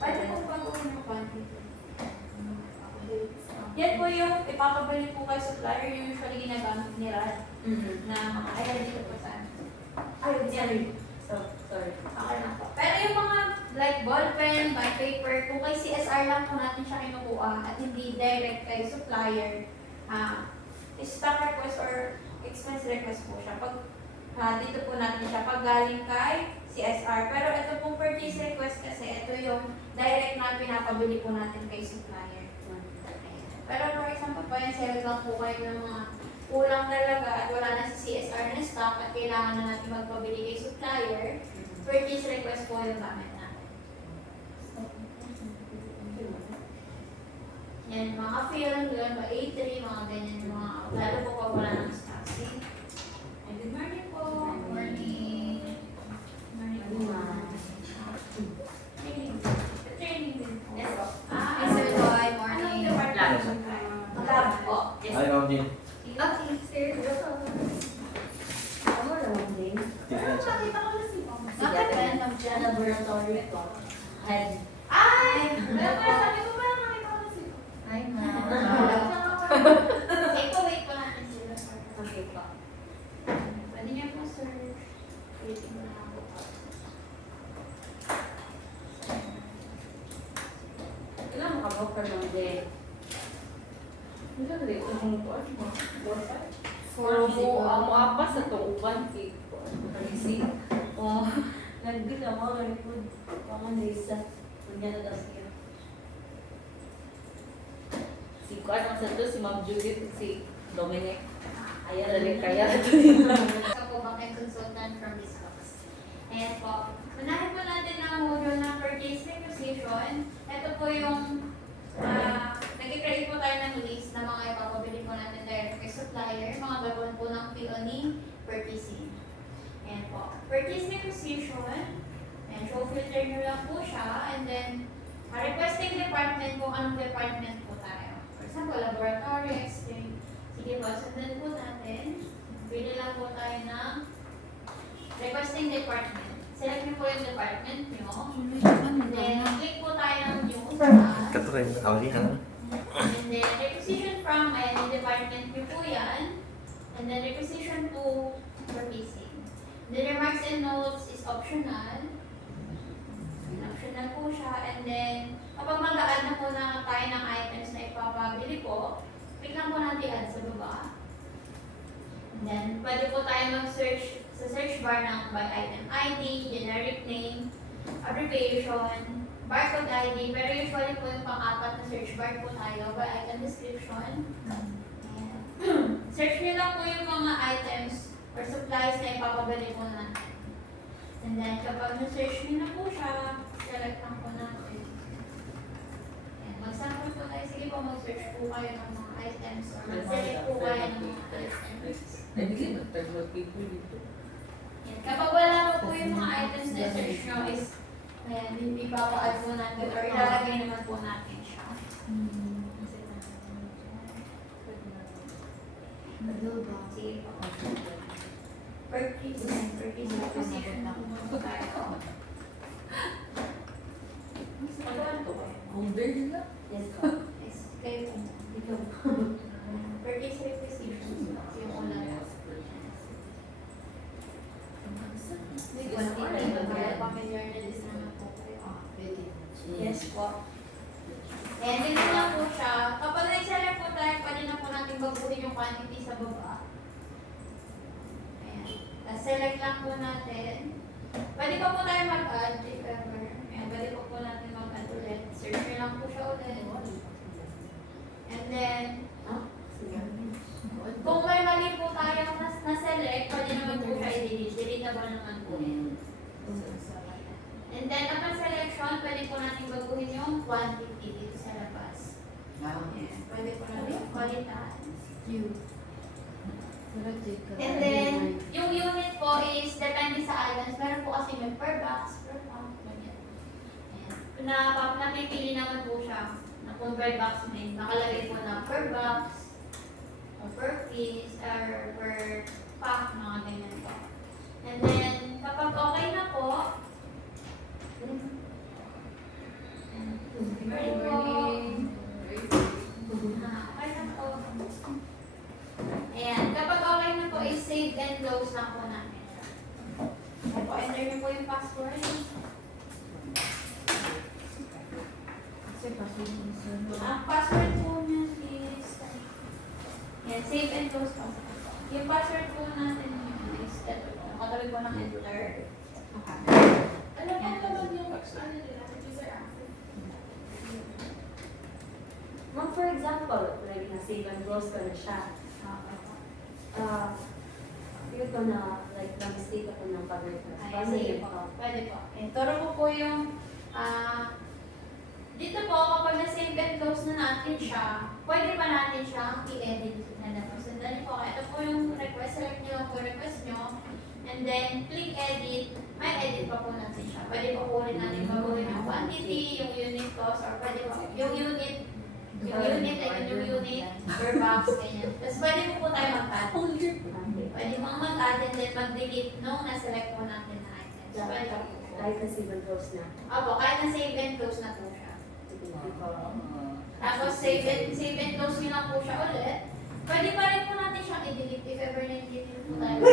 Pwede po pag-uwi ng quantity. Yan po yung ipapabili po kay supplier, yung usually ginagamit ni Rad na mga ayan dito po sa Ay, sorry. Sorry. okay na po. Pero yung mga like ballpen, by paper, kung kay CSR lang po natin siya kinukuha at hindi direct kay supplier, stock request or expense request po siya. Pag dito po natin siya pag galing kay CSR. Pero ito pong purchase request kasi ito yung direct na pinapabili po natin kay supplier. Pero for example po yung sell lang po kayo ng mga kulang talaga at wala na si CSR na stock at kailangan na natin magpabili kay supplier, purchase request po yung gamit natin. Yan, mga film, yun, mga A3, mga ganyan, mga, lalo po pag wala ng stock. See? Ay, good morning po. Morning. Morning po. Training din po. Yes po. Hi, Sir Joy. Morning. Anong department? Lab po. Yes. Ay, Robin. Okay, sir. Ano naman din? Nakita ko na si Mom. Bakit ba yan, Ma'am Jan? Laboratory ko. Head. Ay! Sabi ko ba nakita ko na si Mom? Ay, ma'am. Wait po natin sila. Okay pa. Pwede niyo po, sir. Waiting mo lang po. Ilan maka-broker ng day? Ilan day? Kung po, ano? 4-5? Ang apa sa tuuban, Oh, nag-big ang mga ganipod. Mga days sa kunya na daw siya. Kuan ang santo si Ma'am Judith at si Dominic. Ayan na rin kaya. Ito po bakit consultant from this box. Ayan po. Unahin po natin ang module ng purchase requisition. Ito po yung nag-create po tayo ng list na mga ipapabili po natin direct kay supplier, mga gagawin po ng PO ni purchasing. Ayan po. Purchase requisition. Ayan, show filter nyo lang po siya. And then, requesting department kung anong department po tayo. For example, laboratory, exchange. Sige po, sundan po natin. Pili lang po tayo ng requesting department. Select nyo po yung department nyo. And then, click po tayo ng new sa taas. Katrin, ha? And then, requisition from, ayan, yung department nyo po yan. And then, requisition to purchasing. The remarks and notes is optional. Optional po siya. And then, kapag mag-a-add na po na tayo ng items na ipapabili po, click lang po natin add sa baba. And then, pwede po tayo mag-search sa search bar ng by item ID, generic name, abbreviation, barcode ID, pero usually po yung pang-apat na search bar po tayo by item description. Ayan. Search nyo lang po yung mga items or supplies na ipapabili po natin. And then, kapag na-search nyo na po siya, select lang po natin. Ayan. Mag-sample po tayo. Sige po, mag-search po kayo ng mga items or mag-select po kayo ng mga items. Hindi na tayo people dito. Yan. Kapag wala po yung mga items na search nyo is, ayan, ipapa-add po natin or ilalagay naman po natin siya. Sige po. Purchase requisition po tayo. Home day nila. Yes po. Yes, kayo po. Ikaw. Purchase requisition. Yung una. Hindi ko na familiar na this naman po kayo. Yes po. And dito na po siya. Kapag nag-select po tayo, pwede na po natin baguhin yung quantity sa baba. Ayan. Tapos select lang po natin. Pwede pa po tayo mag-add if ever. Ayan, pwede pa po natin mag-add ulit. Search nyo lang po siya ulit. And then, kung may mali po tayong na-select, pwede naman po siya i-delete. Deletable naman po yun. And then, upon selection, pwede po natin baguhin yung quantity dito sa labas. Ayan. Pwede po natin palitan. And then, yung unit po is depende sa items. Meron po kasi may per box, per pound, ganyan. Ayan. Napipili naman po siya na kung per box may nakalagay po na per box, or per piece, or per pack, mga ganyan po. And then, kapag okay na po, ready po. Okay na po. Ayan, kapag okay na po, is save and close lang po natin siya. Ayan po, enter niyo po yung password. Ang password po niya is, ayan, save and close po. Yung password po natin is, ito po, nakatabi po ng enter. Ano po naman yung ano nila, user access? Ma'am, for example, like na-save and close ko na siya. Yun ko na, like, na-mistake ako ng pag-request. Ay, sige po. Pwede po. Turo ko po yung, dito po, kapag na-save and close na natin siya, pwede pa natin siyang i-edit na naman. So, dali po, ito po yung request. Select nyo lang po yung request nyo. And then, click edit. May edit pa po natin siya. Pwede po po ulit natin baguhin yung quantity, yung unit cost, or pwede po, yung unit, like yung unit per box, ganyan. Tapos pwede po tayo mag-add. Pwede mo mag-add and then mag-delete nung na-select po natin na items. Pwede po. Kahit na-save and close na. Opo, kahit na-save and close na po siya. Tapos save and close nyo na po siya ulit. Pwede pa rin po natin siyang i-delete if ever na-delete po tayo.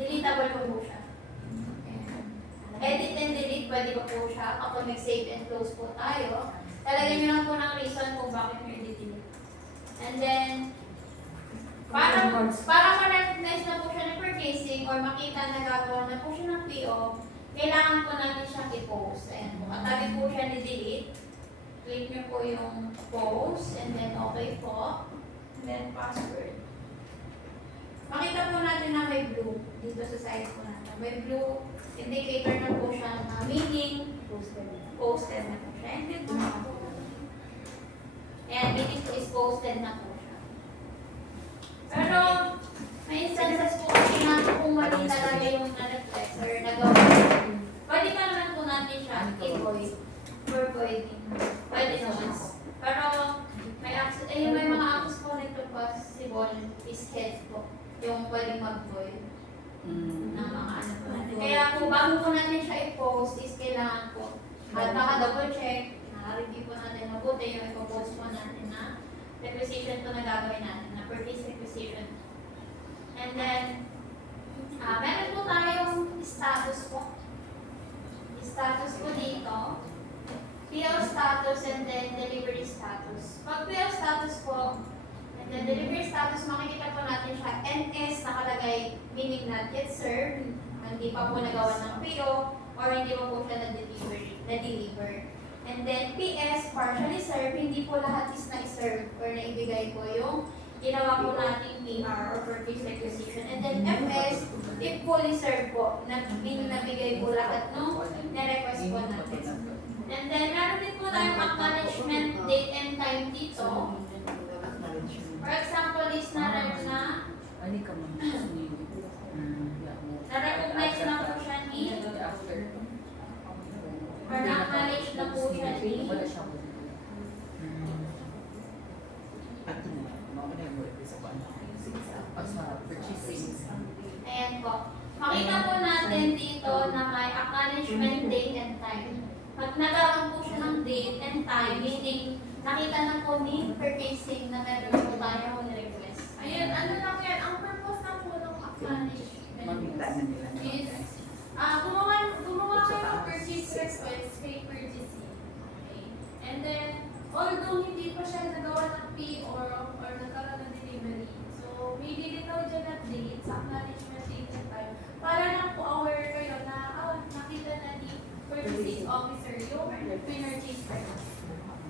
Deletable po siya. Edit and delete, pwede pa po siya. Kapag nag-save and close po tayo, talagyan nyo lang po ng reason kung bakit nyo i-delete. And then, para ma-recognize na po siya ng purchasing or makita na gagawa na po siya ng PO, kailangan po natin siyang i-post. Ayan po. Katabi po siya ni delete. Click nyo po yung post and then okay po. And then password. Makita po natin na may blue dito sa side po natin. May blue indicator na po siya na meaning posted na po siya. And then po. Ayan, meaning po is posted na po siya. Pero may instances po kasi na kung mali talaga yung na-reflex or nagawa. Pwede pa naman po natin siya i-void. Or pwede. Pwede naman. Pero may access, may mga access connector possible is head po. Yung pwedeng mag-void. Ng mga ano po natin. Kaya kung bago po natin siya i-post is kailangan po at naka-double check, na-review po natin mabuti yung ipopost po natin na requisition po na gagawin natin, na purchase requisition. And then, meron po tayong status po. Status po dito. PO status and then delivery status. Pag PO status po, and then delivery status, makikita po natin siya NS nakalagay, meaning not yet served, hindi pa po nagawa ng PO, or hindi pa po siya na-deliver. And then PS, partially served, hindi po lahat is na-serve or naibigay po yung ginawa po nating PR or purchase requisition. And then FS, if fully served po, meaning nabigay po lahat no na-request po natin. And then meron din po tayong acknowledgement date and time dito. For example, is na-recognize na po siya ni or na-acknowledge na po siya ni ayan po. Makita po natin dito na may acknowledgement date and time. Pag nagkaroon po siya ng date and time, meaning nakita na po ni purchasing na meron po tayo request. Ayun, ano lang yan, ang purpose na po ng acknowledgement is gumawa kayo ng purchase request kay purchasing. Okay? And then, although hindi pa siya nagawa ng P or nagkaroon ng delivery, so may dilitaw dyan na date sa acknowledgement date and time para lang po aware kayo na nakita na ni purchasing officer yung purchase request.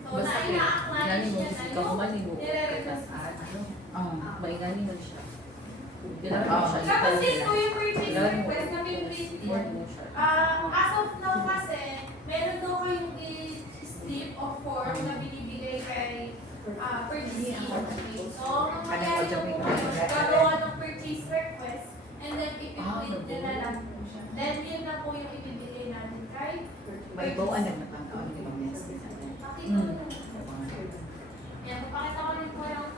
So, na-acknowledge niya na yung nire-request Maingani mo siya. Tapos din po yung purchase request na may print din. As of now kasi, meron daw kayong slip of form na binibigay kay purchasing. So, ang mangyari po gagawa ng purchase request and then ipiprint nyo na lang po siya. Then, yun na po yung ibibigay natin kay May bawaan na nakakaon ng mga message. Yan, papakita ko rin po yung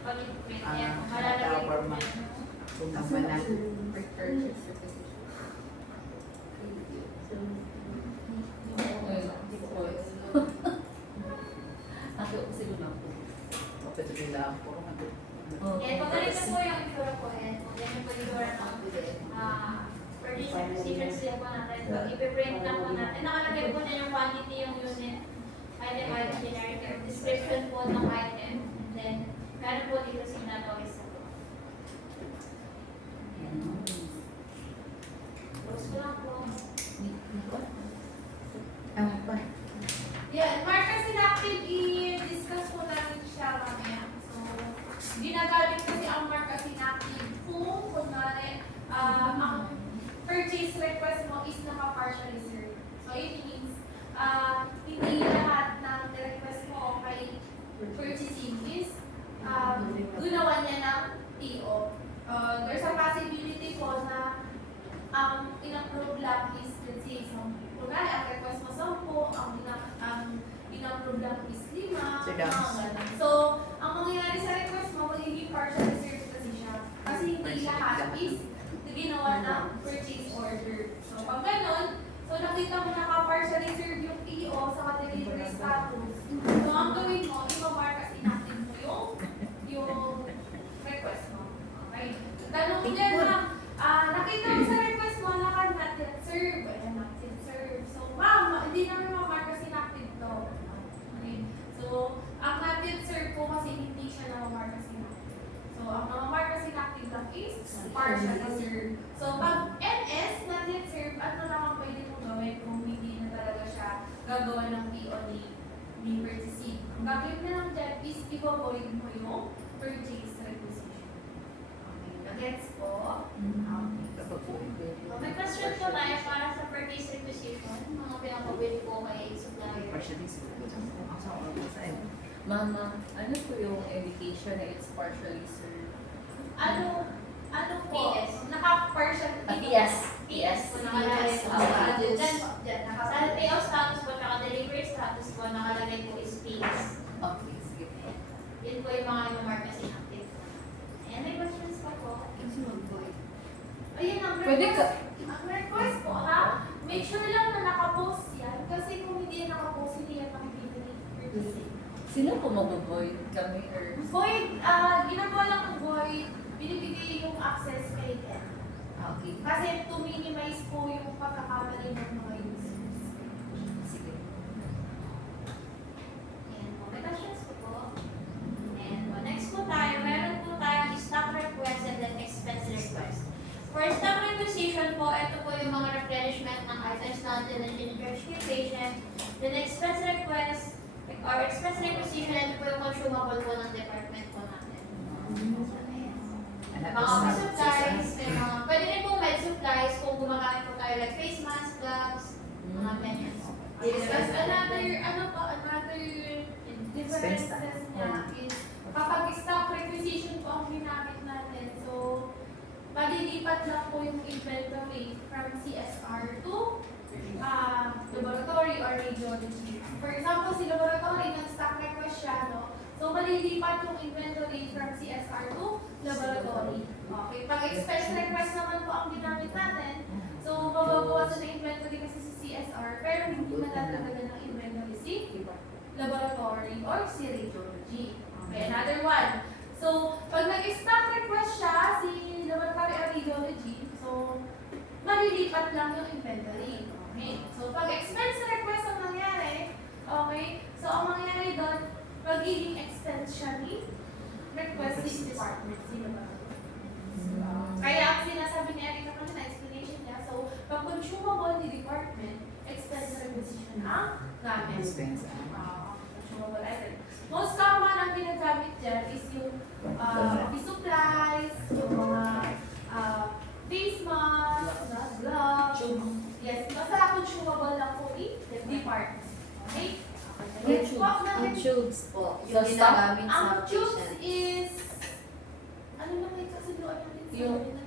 pag-print. Yan, malalagay po forma. yan. Kung tama na. Ako siguro na po. Kapag lang po. Yan, pag ganito po yung itsura po. Yan, yan po yung itsura ng purchase requisition slip po natin. So, ipiprint na po natin. Nakalagay po na yung quantity, yung unit, item, generic, description po ng item. And then, meron po dito signatory sa po. Close ko lang po. Yeah, marker inactive, i-discuss po natin siya mamaya. So, ginagamit kasi ang marker inactive kung kunwari, ang purchase request mo is naka-partially served. So, it means, hindi lahat ng request mo kay purchasing is gunawa niya ng PO. There's a possibility po na ang in-approve lang is, let's say, kunwari, ang request mo 10, ang in-approve lang is 5, mga ganun. So, ang mangyayari sa request mo, magiging partial reserve kasi siya. Kasi hindi lahat is ginawa ng purchase order. So, pag ganun, so nakita mo naka-partial reserve yung PO sa delivery status. So, ang gawin mo, ipamark as inactive mo yung request mo. Okay? Tanong mo dyan na, nakita mo sa request mo, naka-not yet serve. Ayan, not yet serve. So, hindi namin ma-mark as inactive to. Okay? So, ang not yet serve po kasi hindi siya na-mark as inactive. So, ang na-mark as inactive lang is partial reserve. So, pag NS, not yet serve, ano lang ang pwede mong gawin kung hindi na talaga siya gagawa ng PO ni i-avoid mo yung purchase requisition. Okay, gets po? May question po tayo para sa purchase requisition, mga pinapabili po kay supplier. Mama, ano po yung indication na it's partially served? Ano po? PS. Naka-partial PS. PS po nakalagay po. Dyan, sa payout status po, tsaka delivery status po, nakalagay po is PS. Okay, sige po. Yun po yung mga yung-mark kasi active po. Ayan, may questions pa po. Ayun, ang Pwede request. ka- Ang request po, ha? Make sure lang na nakapost yan. Kasi kung hindi yan nakapost, hindi yan makikita ni purchasing. Sino po mag-void kami or? Void, ginagawa lang ng void, binibigay yung access kay Ken. Okay. Kasi to minimize po yung pagkakamali ng mga users. Sige. Ayan po, may questions po. And next po tayo, meron po tayong stock request and then expense request. For stock requisition po, ito po yung mga replenishment ng items natin na in-charge kay patient. Then expense request, or expense requisition, ito po yung consumable po ng department po natin. Mga office supplies, may mga, pwede rin po med supplies kung gumagamit po tayo like face mask, gloves, mga ganyan. Yes, another differences niya is kapag stock requisition po ang ginamit natin, so malilipat lang po yung inventory from CSR to laboratory or radiology. For example, si laboratory nag-stock request siya, no? So malilipat yung inventory from CSR to laboratory. Okay, pag expense request naman po ang ginamit natin, so mababawasan na inventory kasi si CSR, pero hindi nadadagdagan ng inventory si laboratory or si radiology. Okay, another one. So, pag nag-stock request siya, si laboratory or radiology, so malilipat lang yung inventory. Okay, so pag expense request ang nangyari, okay, so ang mangyayari doon, magiging expense siya ni request si department, si laboratory. Kaya ang sinasabi ni Erica kanina, explanation niya, so pag consumable ni department, expense requisition ang gamit. Consumable item. Most common ang ginagamit dyan is yung office supplies, yung mga face mask, gloves. Yes, basta consumable lang po ni department. Okay? Next po natin. tubes po, Sa yung stock? ginagamit Ang sa tubes patient. is, ano na may kasunduan natin sa Yung- kanila?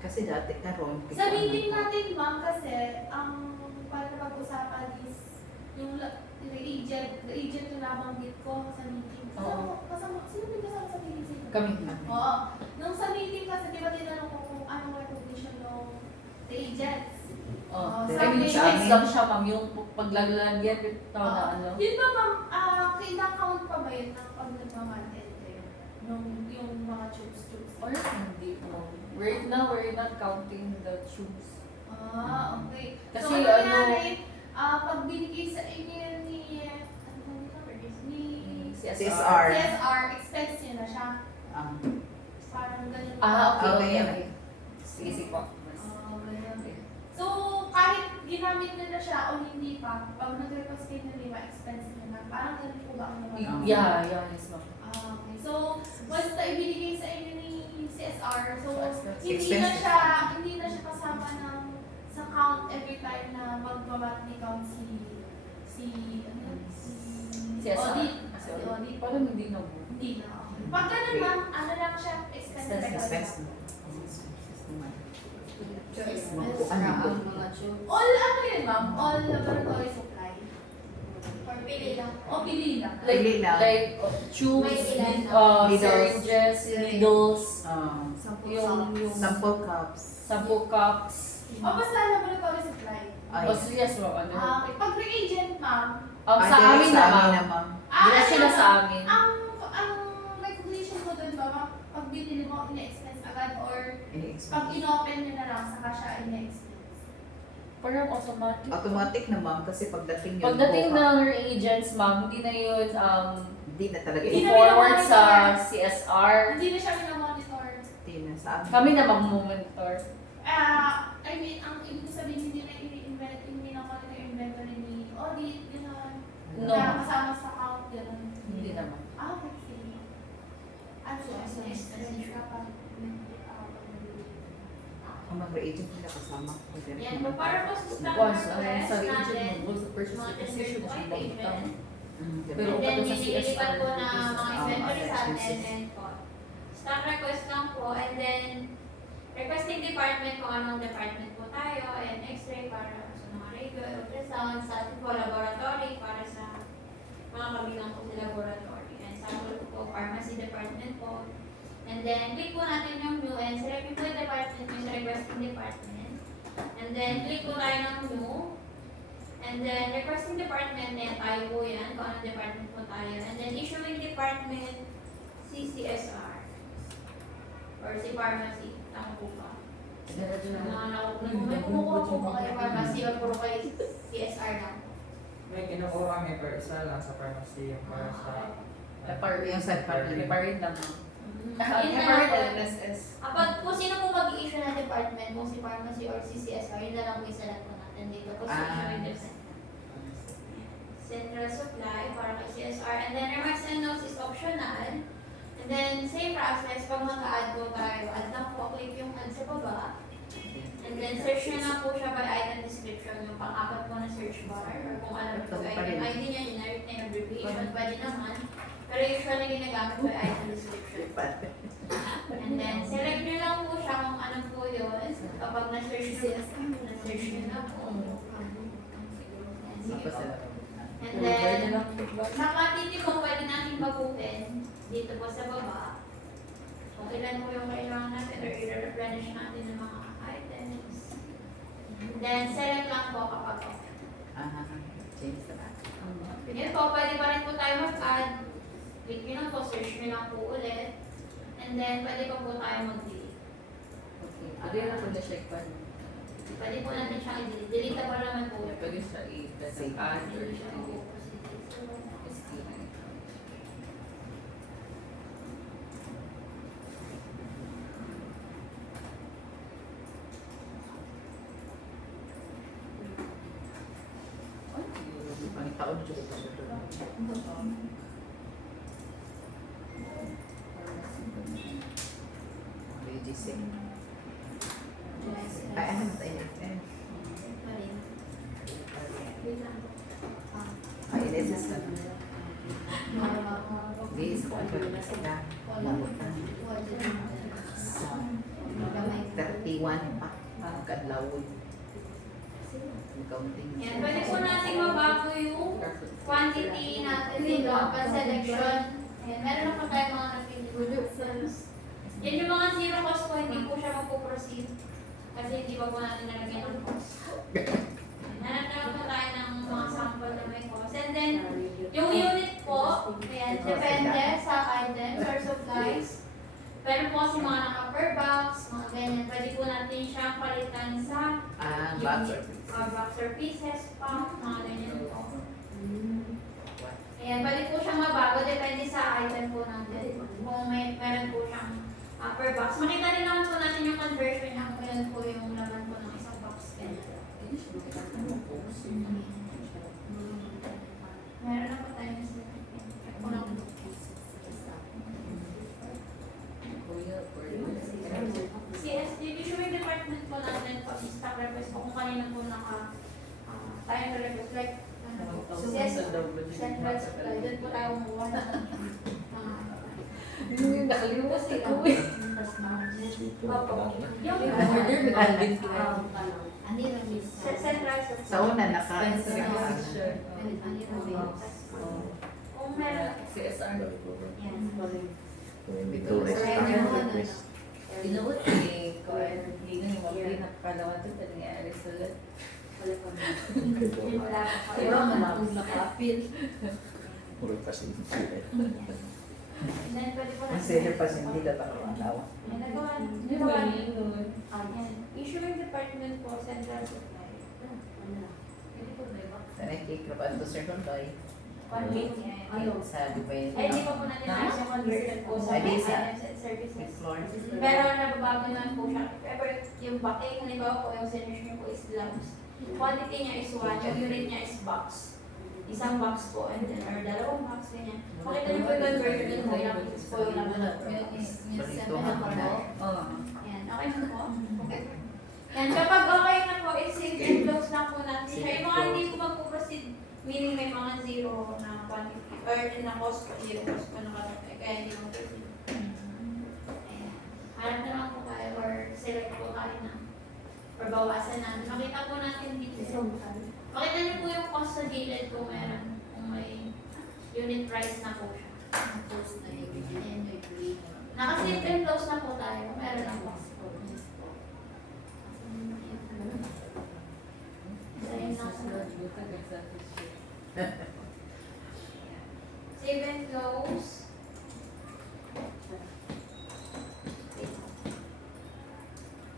Kasi dati karon Sa meeting natin, ma'am, kasi ang para pag-usapan is yung the agent na nabanggit ko sa meeting. Sino may kasama sa meeting? Kami. Oo. Nung sa meeting kasi, di ba tinanong ko kung anong recognition ng the agents? Oh, Sa I mean, meeting. checks lang siya, ma'am. Yung paglalagyan, ito na ano. Yun ba, ma'am, kailangan pa ba yun ng pag nagmamantel kayo? Yung mga tubes? Or hindi po. Right now, we're not counting the tubes. Okay. Kasi so, ano ano- nangyari, pag binigay sa inyo ni CSR. expense niya na siya. Parang ganun. Okay. Sige, sige po. Ganun. So, kahit ginamit nyo na siya o hindi pa, pag nag-request kayo na lima, expense nyo na. Parang ganun po ba ang naman? Yeah, yes, ma'am. Okay. So, once na ibinigay sa inyo ni CSR, so hindi Expenses. hindi na siya kasama ng sa count every time na mag-monthly count si CSR. audit. Si audit. Parang hindi na po. Hindi na. Okay. Pag ganun ma'am, ano lang siya, expense Expense. Ang mga tubes. All ano yun ma'am? All laboratory supply. Or pili lang. O pili lang. Pili lang. Like tubes, May ilan? Needles. syringes, needles, Yung Sample cups. sample cups. O basta laboratory supply. Ay. Oh, yes, ma'am. Ano? Okay. Pag reagent ma'am, Sa amin na, ma'am. ma'am. Diretso na sa amin. Ang recognition mo dun ba ma'am? Pag binili mo, ina-expense agad or pag Ini-expense. in-open nyo na lang, saka siya ina-expense. Parang automatic. Automatic na ma'am kasi pagdating yun. Pagdating buka. ng reagents, ma'am, hindi na yun Hindi na talaga. Hindi na i-forward sa minamonitor. CSR. Hindi na siya minamonitor. Hindi na sa amin. Kami na mag-monitor. I mean, ang ibig sabihin hindi na i-invent, yung minamonitor yung inventory ni audit, gano'n. No. Na kasama sa count, gano'n. Hindi naman. yung expenses siya. Ang mga agent nila kasama. Yan po, para po sa stock Once, request sa agent natin, mo, sa purchase mga requisition tender po ay siya bang payment. Pero And then, kapag sa nililipat CSR, po na mga inventory sa atin expenses. and po. Stock request lang po, and then, requesting department kung anong department po tayo, and x-ray para sa mga radio, ultrasound, sa ating po laboratory para sa mga kabilang po sa laboratory. And sa atin po, pharmacy department po. And then, click po natin yung new and select po yung department yung sa requesting department. And then, click po tayo ng new. And then, requesting department, yan tayo po yan, kung anong department po tayo. And then, issuing department, CCSR. Or si pharmacy. Tama po ba? Diretso na. May kumukuha po ba kayo pharmacy o puro kayo CSR lang? May kinukuha kami per isa lang sa pharmacy, yung para sa... Yung sa department. Reparin lang. Yun na lang po. LSS. Kapag kung sino po mag-i-issue ng department, kung si pharmacy or si CSR, yun na lang po isalad po natin dito. Kung si issuing department. Central supply para kay CSR. And then remarks and notes is optional. And then same process, pag mag-add po tayo, add lang po, click yung add sa baba. And then search nyo na po siya by item description, yung pang-apat po na search bar. Or kung alam po item ID niya, generic na abbreviation, pwede naman. Pero usually ginagamit by item description. And then select nyo lang po siya kung ano po yun. Kapag na-search nyo na po. Yan, sige po. And then, sa quantity po, pwede natin bagutin dito po sa baba. Kung ilan po yung kailangan natin or i-replenish natin ng mga items. And then, select lang po kapag okay. Change na ba? Yan po, pwede pa rin po tayo mag-add. Click nyo lang po, search nyo lang po ulit. And then, pwede pa po tayo mag-delete. Okay. Ano yung ako na-check pa? Pwede po natin siyang i-delete. Delete pa naman po. Pwede siya i-add or Hindi siya i-delete. po kasi Ang taon dito ko sa BGC. Ay, ano ba tayo? Ay, LSS na. Hindi, sa control na sila. 31 pa. Ang kadlawon. Ang counting. Yan, pwede po natin mabago yung quantity natin dito upon selection. Ayan, meron na po tayo mga napili. Yan yung mga zero cost po, hindi po siya magpo-proceed. Kasi hindi pa po natin nalagyan ng cost. Hanap na po tayo ng mga sample na may cost. And then, yung unit po, ayan, depende sa items or supplies. Pero po kasi mga naka-per box, mga ganyan, pwede po natin siyang palitan sa Box box or pieces pa, mga ganyan po. Ayan, pwede po siyang mabago, depende sa item po natin. Kung meron po siyang per box. Makita rin naman po natin yung conversion niya kung ilan po yung laman po ng isang box. Meron na po tayo na sila. CSD, issuing department po natin pag stock request po kung kanina po tayo na request like central supply, doon po tayo kumuha na Nakalimutan si Kuya. central supply. Sa una, naka... Kung meron, CSR. yan. Ito, extra request. Tinuot eh. Kung hindi na yung mabili na palawan ito, nangyari sulat. Wala pa Pero po. naka-appeal. Puro kasi. And then, pwede po Ang natin. seller pa siya, hindi dapat ang alaw. Yan, nagawa. Hindi Nagawa. ba yun nun? Yan. Issuing department po, central supply. Hindi ko na iba. Sa nakikik na pa ito, sir, kung tayo. 180. Yan. Sa Dubai. Ay, hindi pa po natin ayos yung conversion po sa Ay, di sa- items and services. Floor. Pero nababago naman po siya. Pero yung baking, halimbawa po yung sinush niyo po is gloves. Quantity niya is 1, yung unit niya is box. isang box po, and then, or dalawang box, ganyan. Makita niyo po yung conversion po, ilang pieces po yung laman. Ganito nga pala. Oo. Yan, okay na po. Yan, kapag okay na po, i-save and close lang po natin siya. Yung mga hindi po magpo-proceed, meaning may mga zero na quantity, or na cost po, zero cost po nakalagay, kaya hindi mo proceed. Ayan. Hanap na lang po tayo, or select po tayo na, or bawasan natin. Makita po natin dito. Makita niyo po yung cost sa gilid kung meron, kung may unit price na po siya. Post na ibigay. Naka-save and close na po tayo, kung meron ang cost po. Save na po. Save and close.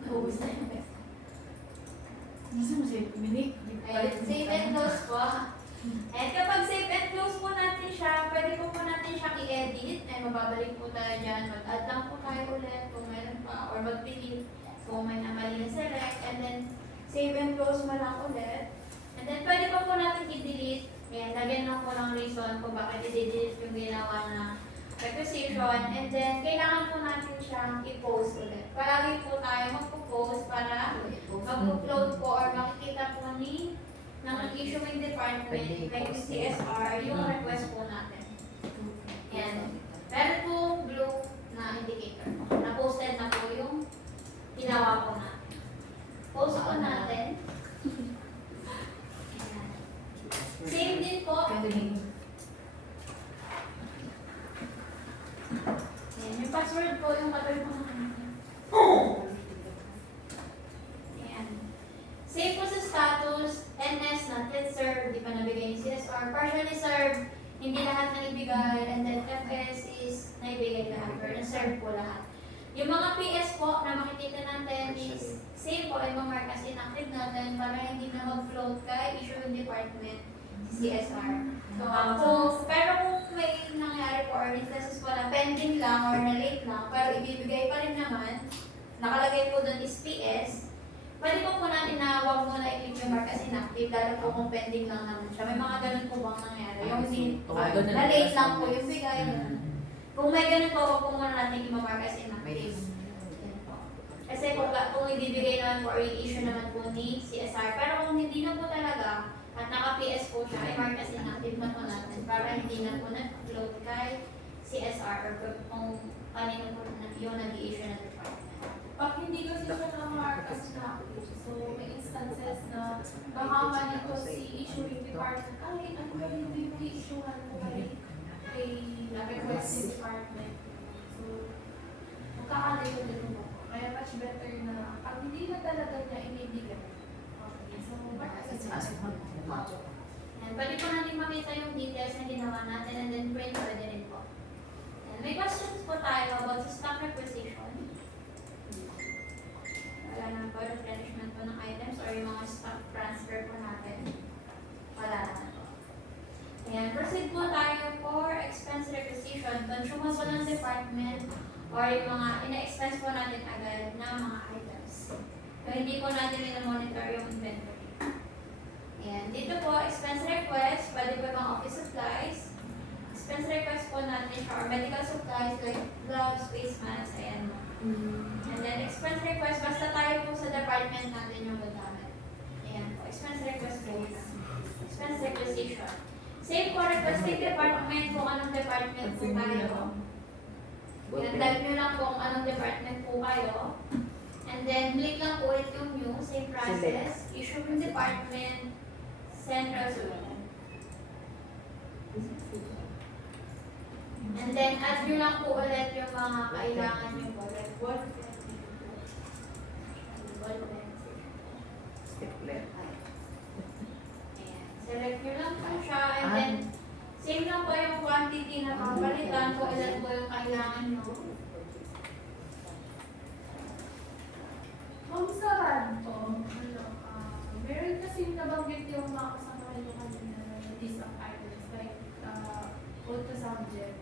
Naubos na yung best. Gusto mo sa'yo, Dominic? Ayan, save and close po. And kapag save and close po natin siya, pwede po natin siyang i-edit. Ay, mababalik po tayo dyan. Mag-add lang po tayo ulit kung meron pa. Or mag-delete kung may namali na select. And then, save and close mo lang ulit. And then, pwede pa po natin i-delete. Ayan, lagyan lang po ng reason kung bakit i-delete yung ginawa na requisition. And then, kailangan po natin siyang i-post ulit. Palagi po tayo magpo-post para mag-upload po or makikita po ni ng issuing department, like yung CSR, yung request po natin. Yan. Meron po blue na indicator. Na-posted na po yung ginawa po natin. Post po natin. Ayan. Same din po. Ayan. Yung password po yung katabi po natin. Ayan. Save po sa status, NS not yet served, di pa nabigay ni CSR. Partially served, hindi lahat na ibigay. And then FS is naibigay lahat, or na-serve po lahat. Yung mga PS po na makikita natin is same po ay mark as inactive natin para hindi na mag-float kay issuing department si CSR. Pero kung may nangyari po or instances po na pending lang or na late lang, pero ibibigay pa rin naman, nakalagay po doon is PS, pwede po natin na huwag mo na i-click yung mark as inactive, lalo po kung pending lang naman siya. May mga ganun po bang nangyari? Yung hindi, na late lang po yung bigay. Kung may ganun po, huwag po muna natin i-mark as inactive. Yan po. Kasi kung ibibigay naman po or i-issue naman po ni CSR, pero kung hindi na po talaga, at naka-PS po siya, i-mark as inactive na po natin para hindi na po na-upload kay CSR or kung kanino po yung nag-i-issue na department. Pag hindi kasi siya na-mark as na-active, so may instances na baka mali ko si issuing department, ay, ano ba hindi mo i-issuehan mo kay requesting department. So, magkakalito din mo. Kaya much better na pag hindi na talaga niya inibigay. Okay, so mark as inactive. And pwede po natin makita yung details na ginawa natin and then print pwede rin po. And may questions po tayo about sa stock requisition. Wala naman po replenishment po ng items or yung mga stock transfer po natin. Wala naman po. Ayan, proceed po tayo for expense requisition. Consumable ng department or yung mga ina-expense po natin agad na mga items. So, hindi po natin ina-monitor yung inventory. Ayan, dito po, expense request, pwede po mga office supplies. Expense request po natin siya or medical supplies like gloves, face masks, ayan mo. And then expense request, basta tayo po sa department natin yung gagamit. Ayan po, expense request po. Expense requisition. Same po, requesting department kung anong department po tayo. Yan, type nyo lang po kung anong department po kayo. And then, click lang po ulit yung new, same process. Issue yung department, central Sweden. And then, add nyo lang po ulit yung mga kailangan nyo po. Like, ball pen. Ball pen. Stapler. Ayan. Select nyo lang po siya. And then, same lang po yung quantity na papalitan kung ilan po yung kailangan nyo. Kung sa Ranto, meron kasi nabanggit yung mga kasama kayo kanina na list of items like auto subject.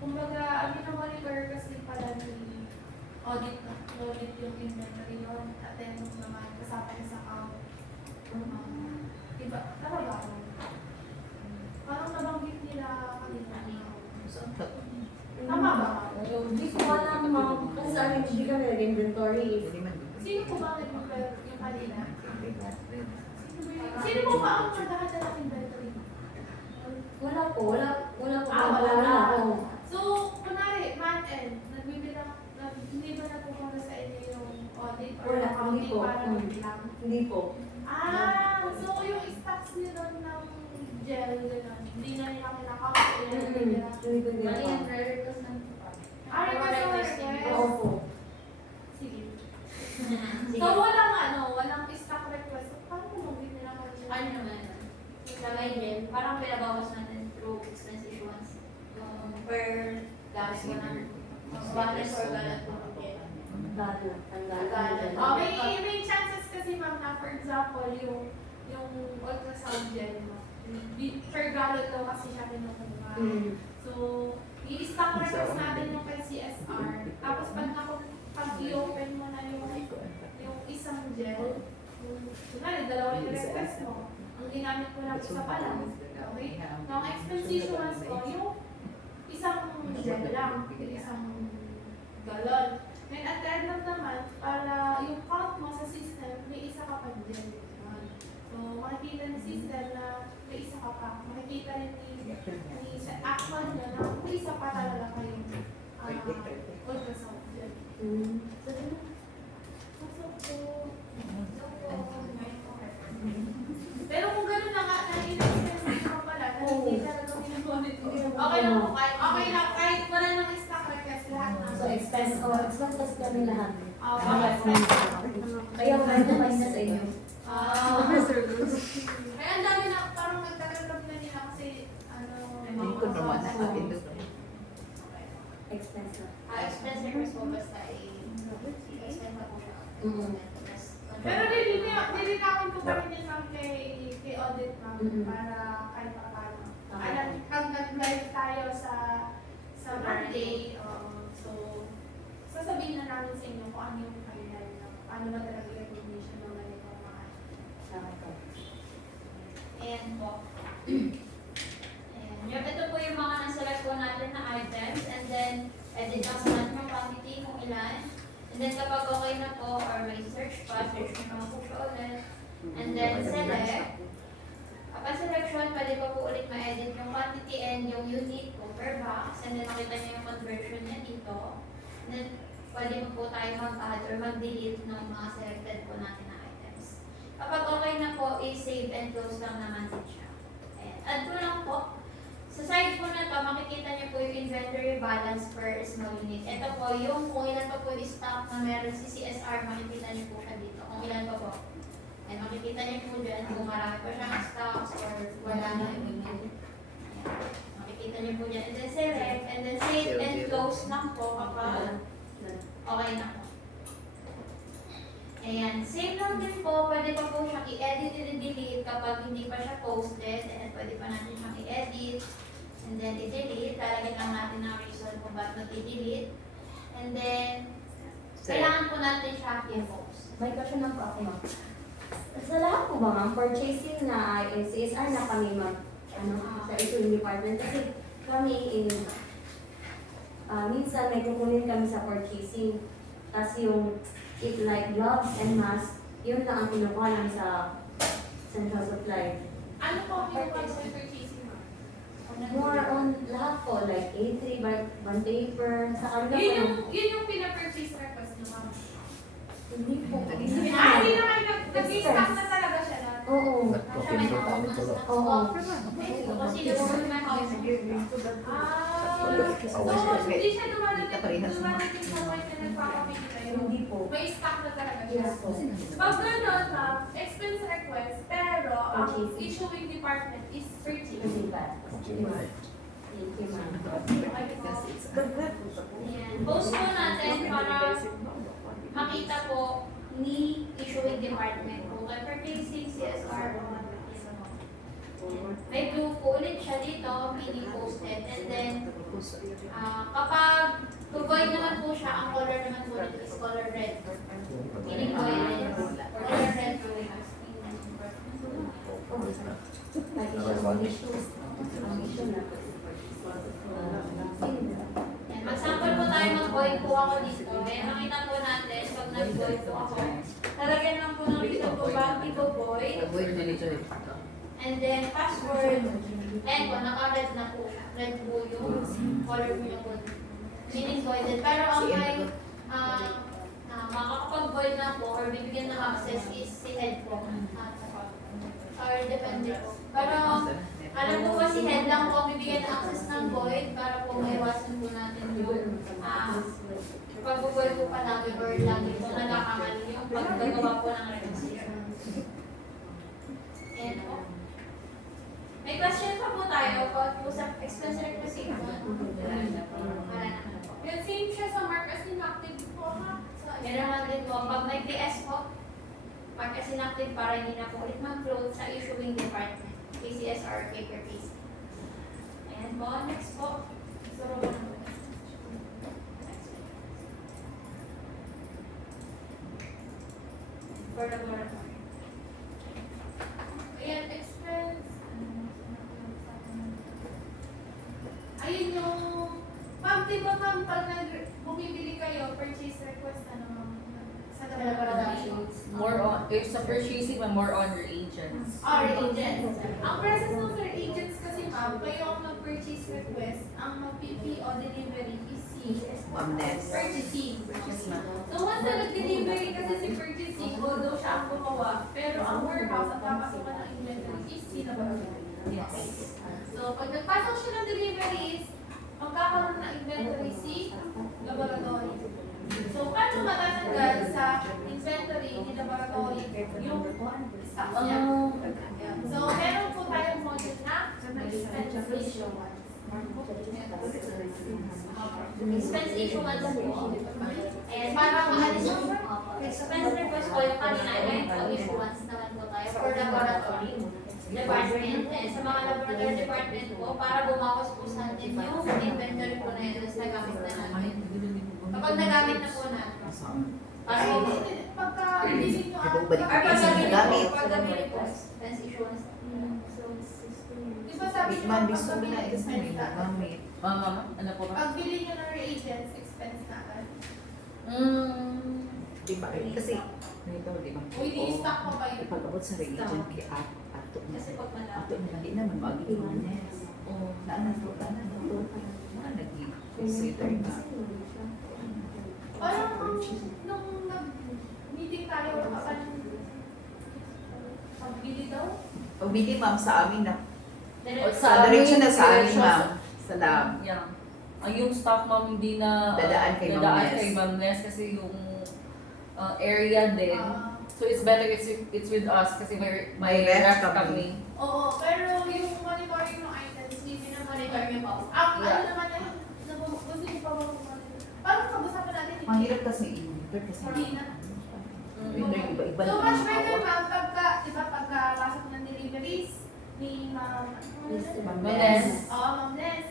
Kumbaga, ang monitor kasi pala ni audit yung inventory noon at then naman kasama sa account. Diba? Tama ba ako? yung kanina. Sino po ba ang magdadala inventory? Wala po, wala po. Wala. Oo. So, kunwari, month-end, hindi ba napupunta sa inyo yung audit or Wala, hindi accounting po. para magbilang? Hindi po. So yung stocks nila ng gel, gano'n, hindi na nila kinakount, hindi nila. Hindi ko Mali din yung po. request ng Request. Opo. Sige. Sige. So walang stock request. So, paano mo hindi nila Ano naman, sa Maiden, parang pinabawas natin through expense issuance. Yung per gamit mo ng wallet or galat mo ng gel. Tanggalan. May chances kasi ma'am na for example yung ultrasound gel mo. Per gallon daw kasi siya kinukuha. So, i-stock request natin yung kay CSR. Tapos pag i-open mo na yung isang gel, kunwari, dalawa yung request mo. Ang ginamit ko lang isa pa lang. Okay? Ang expense issuance ko, yung isang gel lang, yung isang galon. And at the end of the month, para yung count mo sa system, may isa ka pa gel. So, makikita ng system na may isa ka pa. Makikita rin ni sa actual niya na may isa pa talaga kayong ultrasound gel. Pero kung gano'n na nga, na-in-expense mo pala, na hindi talaga minamonit mo. Okay lang po, kahit wala nang stock request, lahat na. So, expense kasi kami lahat. Okay. Kaya wala na sa inyo. Kaya ang dami na, parang nagtagalog na nila kasi, Hindi ko naman nakatindi. Expense na. Expense request po basta i-expense na po siya. pero nililawin ko pa rin yun ma'am kay audit ma'am, para kahit paano. Pag nag-live tayo sa Monday, so, sasabihin na namin sa inyo kung ano yung timeline na, ano ba talaga yung recognition ng ganitong mga Ayan po. Ayan. Ito po yung mga naselect po natin na items. And then, edit lang sa natin yung quantity kung ilan. And then, kapag okay na po, or may search pa, search nyo naman po siya ulit. And then, select. Kapag selection, pwede pa po ulit ma-edit yung quantity and yung unit po per box. And then, makita nyo yung conversion niya dito. And then, pwede po tayo mag-add or mag-delete ng mga selected po natin na items. Kapag okay na po, i-save and close lang naman din siya. Ayan. Add ko lang po. Sa side po na to, makikita niyo po yung inventory balance per small unit. Ito po, yung kung ilan pa po yung stock na meron si CSR, makikita niyo po siya dito. Kung ilan pa po. And makikita niyo po dyan kung marami pa siyang stocks or wala na yung unit. Makikita niyo po dyan. And then select, and then save and close lang po kapag okay na po. Ayan, save lang din po. Pwede pa po siyang i-edit and delete kapag hindi pa siya posted. And pwede pa natin siyang i-edit. And then i-delete. Lalagyan lang natin ng reason kung bakit i-delete. And then, kailangan po natin siya i-post. May question lang po ako, ma'am. Sa lahat po ba, ma'am, purchasing na CSR na kami, ma'am, sa issuing department? Kasi kami, minsan may kukunin kami sa purchasing. Tapos yung like gloves and mask, yun lang ang kinukuha namin sa central supply. Ano po ang kinukuha sa purchasing mo? More on lahat po, like A3, bond paper, sa kanila po. Yun yung pina-purchase request nyo ma'am. Hindi po. Hindi na kayo nag-stock na talaga siya na. Oo. Siya may house. Oo. Kasi yung may house. So, hindi siya dumarating sa point na nagpapamili kayo. Hindi po. May stock na talaga siya. Yes po. Pag gano'n, ma'am, expense request, pero ang issuing department is purchase. Kasi ba? Thank you, ma'am. Ayan. Post po natin para makita po ni issuing department po kay purchasing CSR po. May blue po ulit siya dito, mini posted. And then, kapag void naman po siya, ang color naman po nito is color red. Meaning void. Color red po yung Like ang issue na. Yan, mag-sample po tayo mag-void po ako dito. Kaya makita po natin, pag nag-void po ako, talagyan lang Avoid monitor. And then password. And kung naka-red na po siya. Red po yung color po yung code. Meaning voided. Pero ang may makakapag-void na po or bibigyan ng access is si head po. Or depende po. Pero alam po ba si head lang po bibigyan ng access ng void para po maiwasan po natin yung pag-void po palagi or lagi po nagkakamali yung paggagawa po ng requisition. And po. May question pa po tayo about po sa expense requisition. Wala na po. Yung same siya sa mark as inactive po ha. Meron naman din po, pag may PS po, mark as inactive para hindi na po ulit mag-float sa issuing department, PCS or paper case. Ayan po, next po. Suro po na po. For laboratory. Ayan, expense. Ayun yung, ma'am, di ba ma'am, pag bumibili kayo, purchase request, ano ma'am? Sa laboratory. More on, if sa purchasing, more on your agents. Agents. Ang process ng sir agents kasi ma'am, kayo ang mag-purchase request, ang mag-PPO delivery is si Ma'am Ness. purchasing. So once na nag-delivery kasi si purchasing, although siya ang gumawa, pero ang warehouse at papasukan ng inventory is si laboratory. Yes. So pag nagpasok siya ng deliveries, magkakaroon ng inventory si laboratory. So paano matatanggal sa inventory ni laboratory yung stock niya? So meron po tayong module na expense ratio. Expense issuance po. And para maalis yung expense request po yung kanina, ay po issuance naman po tayo for laboratory department. And sa mga laboratory department po, para bumawas po sa atin yung inventory po na yun, tapos nagamit na natin. Kapag nagamit na po natin. Para Ay, po, pagka visit nyo ang Ibabalik or ko sa paggamit gamit. po, paggamit po, expense issuance. di ba sabi nyo Man, pag gusto mo na expense na gamit. Mama, ano po ba? pag bili nyo ng reagents, expense na agad. Diba? Kasi, ito, diba? O hindi stock pa kayo. Pag-abot sa region, kaya ato na. Kasi pag malaki. Ato na, hindi naman mag-ibig mo Ness. Oo, naanan to. Mga nag-consider na. Parang nung nag-meeting tayo, kapag pagbili daw, Pabili ma'am sa amin na. O, Sa diretso na sa amin diretso ma'am. Sa lab. Yeah. Ang yung stock ma'am hindi na Dadaan kay Ma'am Ness. kay Ma'am Ness kasi yung area din. So it's better it's with us kasi may May ref ref kami. kami. oo, pero yung monitoring ng items, hindi Monitor niyo po. Ano Yeah. naman eh, gusto niyo pa ba monitor? Parang pag-usapan natin eh. Mahirap kasi i-monitor kasi. Hindi na. Winter, iba-iba So lang much ang better hawak. ma'am, diba pagkapasok ng deliveries ni Ma'am, Ma'am Ness. Oo, Ma'am Ness,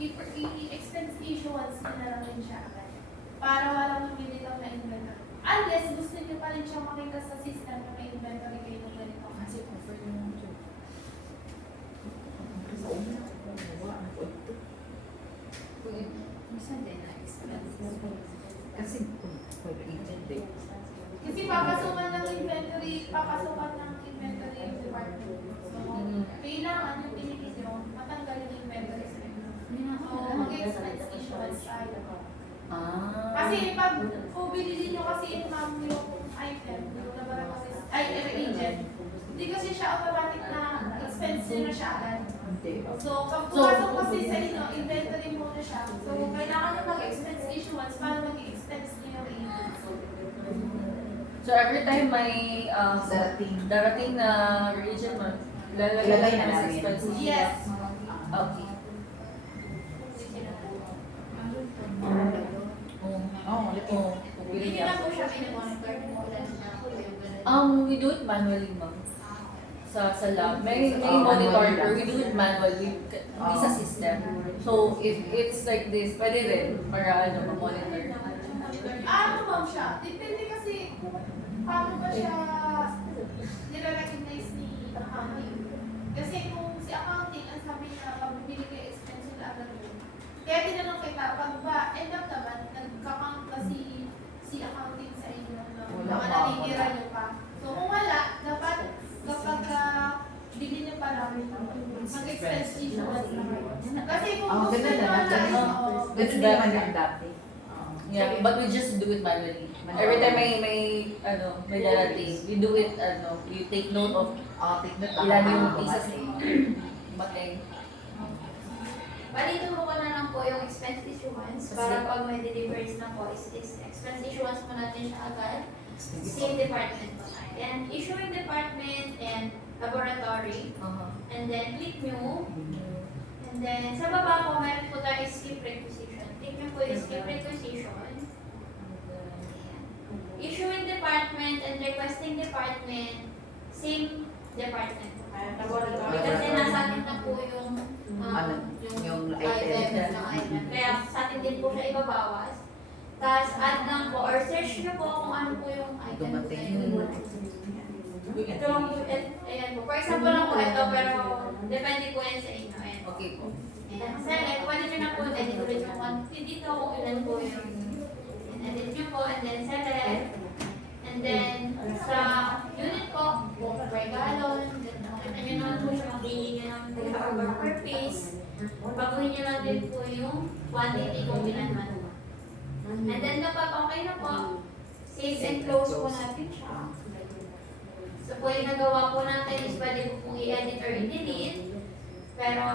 i-expense issuance nyo na lang rin siya agad. Para walang mamili lang na inventory. Unless gusto niyo pa rin siya makita sa system na may inventory kayo ng ganito. Kasi offer yung Kasi agent eh. Kasi papasukan ng inventory yung department. So, kailangan yung pinili nyo, matanggal yung inventory sa inyo. So, mag-expense issuance tayo. Kasi pag kung binili nyo kasi in ma'am yung item, yung laboratories, reagent, hindi kasi siya automatic na expense nyo na siya agad. Hindi. So, pag pumasok kasi sa inyo, inventory muna siya. So, kailangan nyo mag-expense issuance para mag-expense nyo yung reagent. So every time may darating na region mo, Ilalagay lalagay na na sa namin. expenses. Yes. Okay. Oo, ulit yun. Hindi niyo na po siya minimonitor kung ilan na po yung ganun. We do it manually, ma'am. Sa lab. May monitor, pero we do it manually. Hindi sa system. So, if it's like this, pwede rin para ma-monitor. Ano ma'am siya? Depende kasi kung paano ba siya nire-recognize ni accounting. Kasi kung si accounting, ang sabi niya, pag bibili kayo expense nila agad yun. Kaya tinanong kita, pag ba, end up naman, nagkakount ba si accounting sa inyo ng Wala mga pa, natitira wala. nyo pa. So kung wala, dapat para mag-expense issuance naman. Kasi kung Oh, gusto ganun nyo na, na, ganun. oo, Ganun din naman yung dati. Yeah, but we just do it manually. Every time may darating, we do it, we take note of Take note ilan yung ako. cases matay. Balito ko na lang po yung expense issuance para pag may deliveries na po is expense issuance po natin siya agad. Same department po tayo. And issuing department and laboratory. And then click new. And then sa baba po meron po tayo skip requisition. Click nyo po yung skip requisition. Issuing department and requesting department, same department po tayo. Laboratory. Kasi nasa atin na po yung yung items ng item. Kaya sa atin din po siya ibabawas. Tapos add lang po or search nyo po kung ano po yung item po na yun. Ito lang po, ayan po. For example lang po ito, pero depende po yan sa inyo. Ayan. Okay po. Ayan. Select, pwede nyo na po edit ulit yung quantity dito kung ilan po yung edit nyo po and then select. And then sa unit po, per gallon, kita nyo naman po siya magbili nyo naman po yung per piece. Baguhin nyo lang din po yung quantity kung ilan man. And then kapag okay na po, save and close po natin siya. So po yung nagawa po natin is pwede po pong i-edit or i-delete. Pero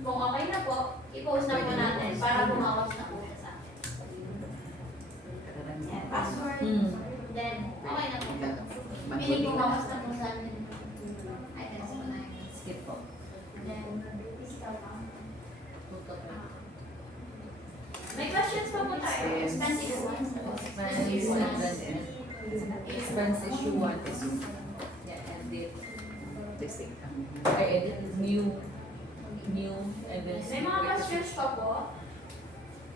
kung okay na po, i-post na po natin para bumawas na po siya sa atin. Yan, password. Then, okay na po. Meaning bumawas na po sa atin. Items po na yun. Skip po. Then, physical count. May questions pa po tayo. Expense issuance. Expense issuance. Yeah, edit. I edit new, and then May mga questions pa po.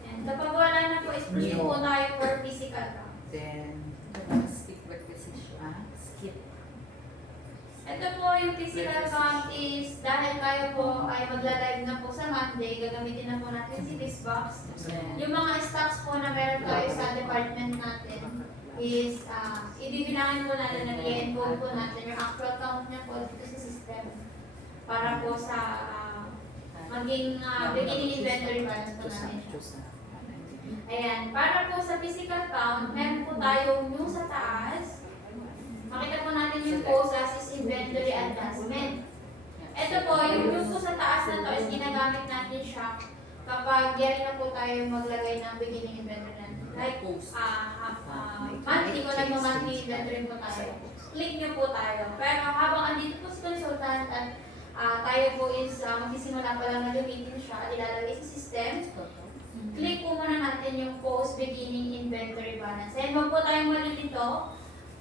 And kapag wala na po, is proceed po tayo for physical count. Then, skip requisition. skip. Ito po yung physical count is dahil kayo po ay magla-live na po sa Monday, gagamitin na po natin si this box. Yung mga stocks po na meron tayo sa department natin is ibibilangan po natin na i-encode po natin yung actual count niya po dito sa system para po sa maging beginning inventory balance po natin siya. Ayan, para po sa physical count, meron po tayong new sa taas. Makita po natin yung POSAS is inventory adjustment. Ito po, yung new po sa taas na to is ginagamit natin siya kapag yari na po tayo maglagay ng beginning inventory natin. Like, monthly ko nagma-monthly inventory po tayo. Click nyo po tayo. Pero habang andito po si consultant at tayo po is magsisimula pa lang na gamitin siya, ilalagay sa system. Click po muna natin yung post beginning inventory balance. And wag po tayong mali dito.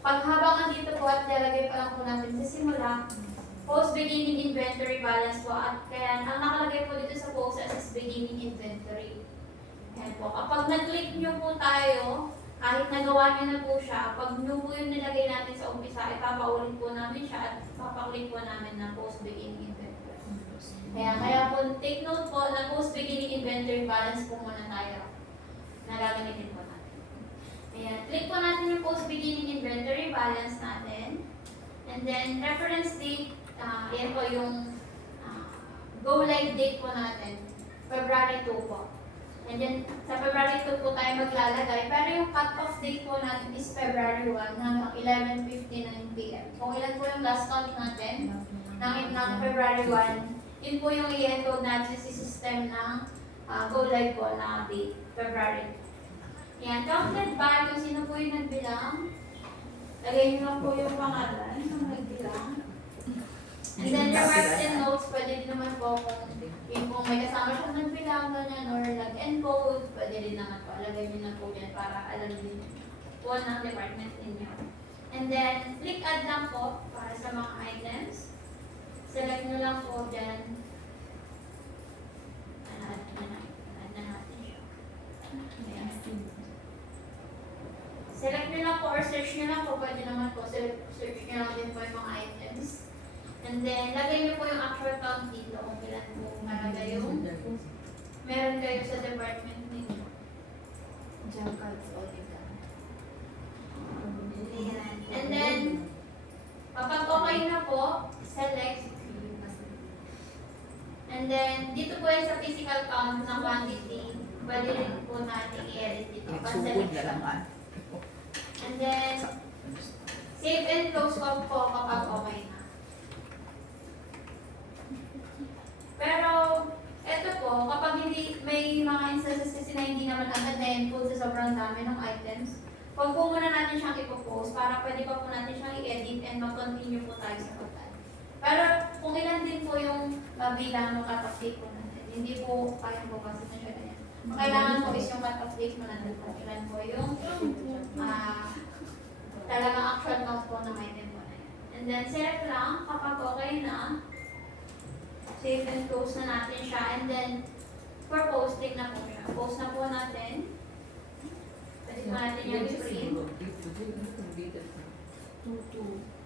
Pag habang andito po at ilalagay pa lang po natin sa simula, post beginning inventory balance po at kaya ang nakalagay po dito sa post is beginning inventory. Ayan po. Kapag nag-click nyo po tayo, kahit nagawa nyo na po siya, pag nyo po yung nilagay natin sa umpisa, ipapaulit po namin siya at papaklik po namin ng post beginning inventory. Kaya po, take note po na post beginning inventory balance po muna tayo na gagamitin po natin. Ayan, click po natin yung post beginning inventory balance natin. And then, reference date, yan po yung go live date po natin, February 2 po. And then, sa February 2 po tayo maglalagay, pero yung cut-off date po natin is February 1 hanggang 11:59 p.m. Kung ilan po yung last count natin ng February 1, yun po yung i-encode natin sa system ng go live po na date, February 2. Yan, counted by kung sino po yung nagbilang. Lagay nyo lang po yung pangalan ng nagbilang. And then remarks and notes, pwede din naman po kung yung kung may kasama siyang nagbilang, ganyan, or nag-encode, pwede din naman po. Lagay nyo na po yan para alam din po ng department ninyo. And then, click add lang po para sa mga items. Select nyo lang po dyan. Add na natin siya. Ayan. Select nyo lang po or search nyo lang po. Pwede naman po. Search nyo lang din po yung mga items. And then, lagay nyo po yung actual count dito kung ilan po malagay yung meron kayo sa department ninyo. Jump cards audit. Ayan. And then, kapag okay na po, select And then, dito po yan sa physical count ng quantity, pwede rin po natin i-edit dito. Nagsugod na lang ah. And then, save and close ko po kapag okay na. Pero, eto po, kapag hindi, may mga instances kasi na hindi naman agad na-input sa sobrang dami ng items, huwag po muna natin siyang ipopost para pwede pa po natin siyang i-edit and mag-continue po tayo sa pagtan. Pero kung ilan din po yung bilang ng cut-off date po natin, hindi po kaya po kasi na siya ganyan. Ang kailangan po is yung cut-off date mo natin po. Ilan po yung talagang actual count po ng item po na yan. And then select lang kapag okay na, save and close na natin siya. And then for posting na po siya. Post na po natin. Pwede po natin yung i-print.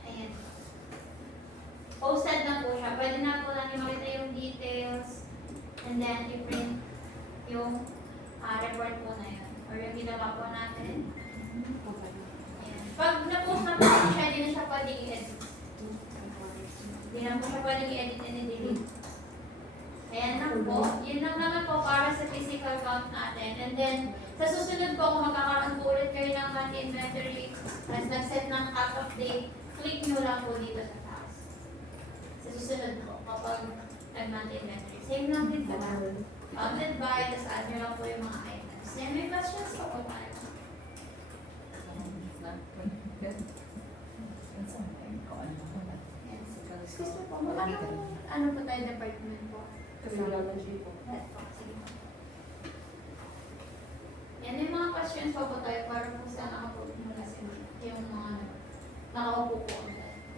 Ayan. Posted na po siya. Pwede na po natin makita yung details and then i-print yung report po na yun. Or yung ginawa po natin. Ayan. Pag na-post na po siya, hindi na siya pwede i-edit. Hindi na po siya pwede i-edit and i-delete. Ayan lang po. Yun lang naman po para sa physical count natin. And then, sa susunod po, kung magkakaroon po ulit kayo ng monthly inventory, as nag-set ng cut-off date, click nyo lang po dito sa taas. Sa susunod po, kapag nag-monthly inventory. Same lang din po. Counted by, tapos add nyo lang po yung mga items. Yan, may questions po po tayo. Yan. Excuse me po, ano po tayo department po? Technology po. Sige po. Yan, may mga questions pa po tayo para po sa nakapost mula sa yung mga nakaupo po.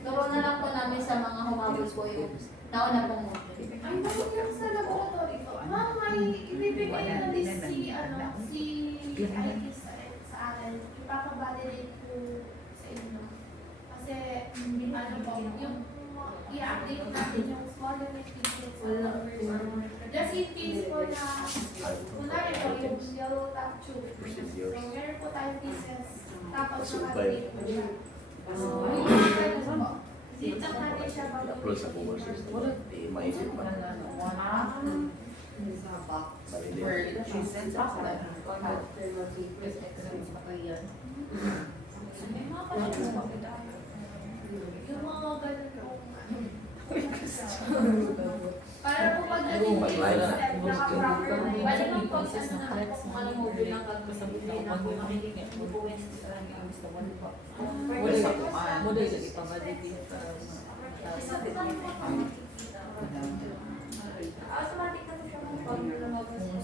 Gawin na lang po namin sa mga humabol po yung nauna pong module. Ang dami yung sa laboratory ko. Ma'am, may ibibigay na list si IT sa akin. Ipapabalidate ko sa inyo. Kasi, po, yung i-update natin yung small unit pieces sa numbers. Just in case po na, kunwari po, yung yellow top tube. So, meron po tayong pieces. Tapos nakadate po siya. So, dito natin siya upload sa Google system. Maisip pa. Validate. She sends us that. May mga questions pa po tayo. Yung mga ganun po. Para po pagdating Yung step, naka-proper na yun. Pwede lang po sa kung anong module lang gagawin. Hindi na po makikita po po yun sa Model sa ipabalik automatic na po siya kung pag lumabas po.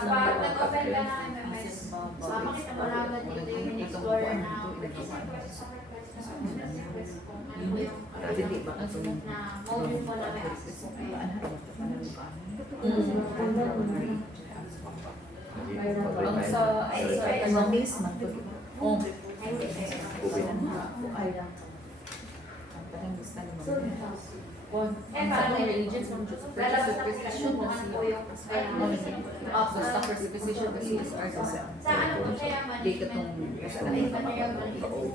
Pag nag-open ka ng MMS, makita mo lang agad dito yung in-explorer na request na request kung ano po yung na module po na may access po kayo. Ang sa oh, Paano agents ng Diyos. lalabas na precision kung ano po yung Basta first position kasi is our sa ano po siya yung management material management po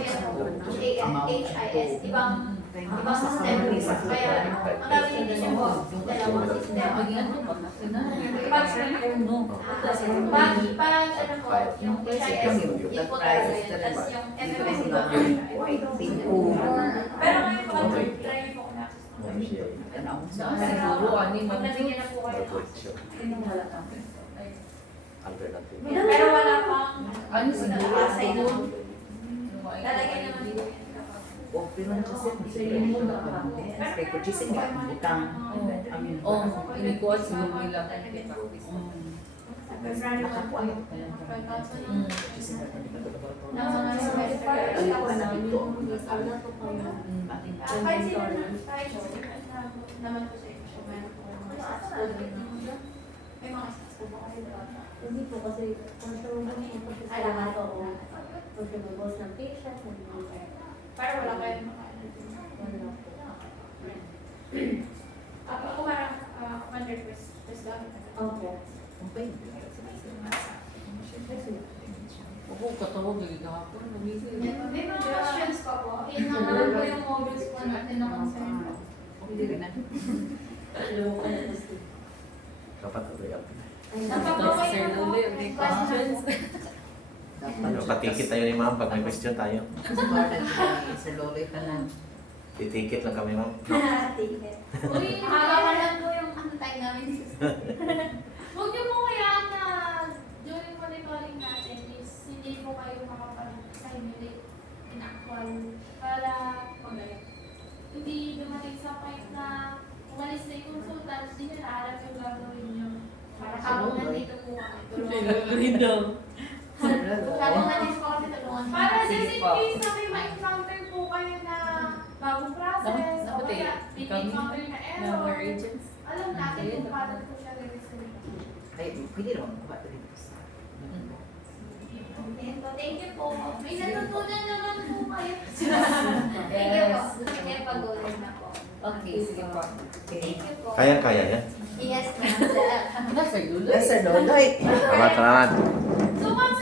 yan HIS ibang system kaya ang gagawin din yung dalawang system pag ano po yung HIS yun po talaga yun tapos yung MMS pero ngayon po try niyo po kung na-access siguro ani pag nabigyan na po kayo Alternative. pero wala pang ano siguro assign na lalagyan naman po yan Oh, pero nakaset mo sila yung kay purchasing nga, utang. oh inikuha siguro nila Nakakuha yun. kahit sino na, kahit sino na naman po sa inyo, meron po may mga stats po ba kayo doon? Hindi po kasi consumable po kasi sa lahat o consumables ng patient, Pero wala kayong makaano din. wala po. Ako parang 100 plus gamit na. Opo. ako katawag lagi kahapon May mga questions pa po. Yun lang naman po yung modules po natin na concern po. Hindi rin na. Dapat ito yan. Tapos Sir Lulu, yung may questions. Patikit tayo ni ma'am pag may question tayo. Sa loloy ka na. Titikit lang kami ma'am. Uy, Haba pa lang po yung ano time namin dito. huwag niyo po kaya na during monitoring natin is hindi po kayo makapag-simulate in actual para hindi dumating sa point na umalis na yung consultant, hindi nyo na alam yung gagawin nyo. Para habang nandito po kami. Luluhin daw. Habang nandito po kami tulungan. Para just Sige in po. case na may ma-encounter po kayo na bagong process, o Dapat kaya may encounter na Number error, agents. alam natin kung paano po siya re-resolve. Ay, pwede naman kuha ito dito sa... Thank you po. May natutunan naman po kayo. Thank you po. Sige, pag-ulit na po. Okay, sige po. Thank you po. Kaya yan. Yes, ma'am. Ano, Sir Lulu? Sa loloy. Salamat. So, ma'am,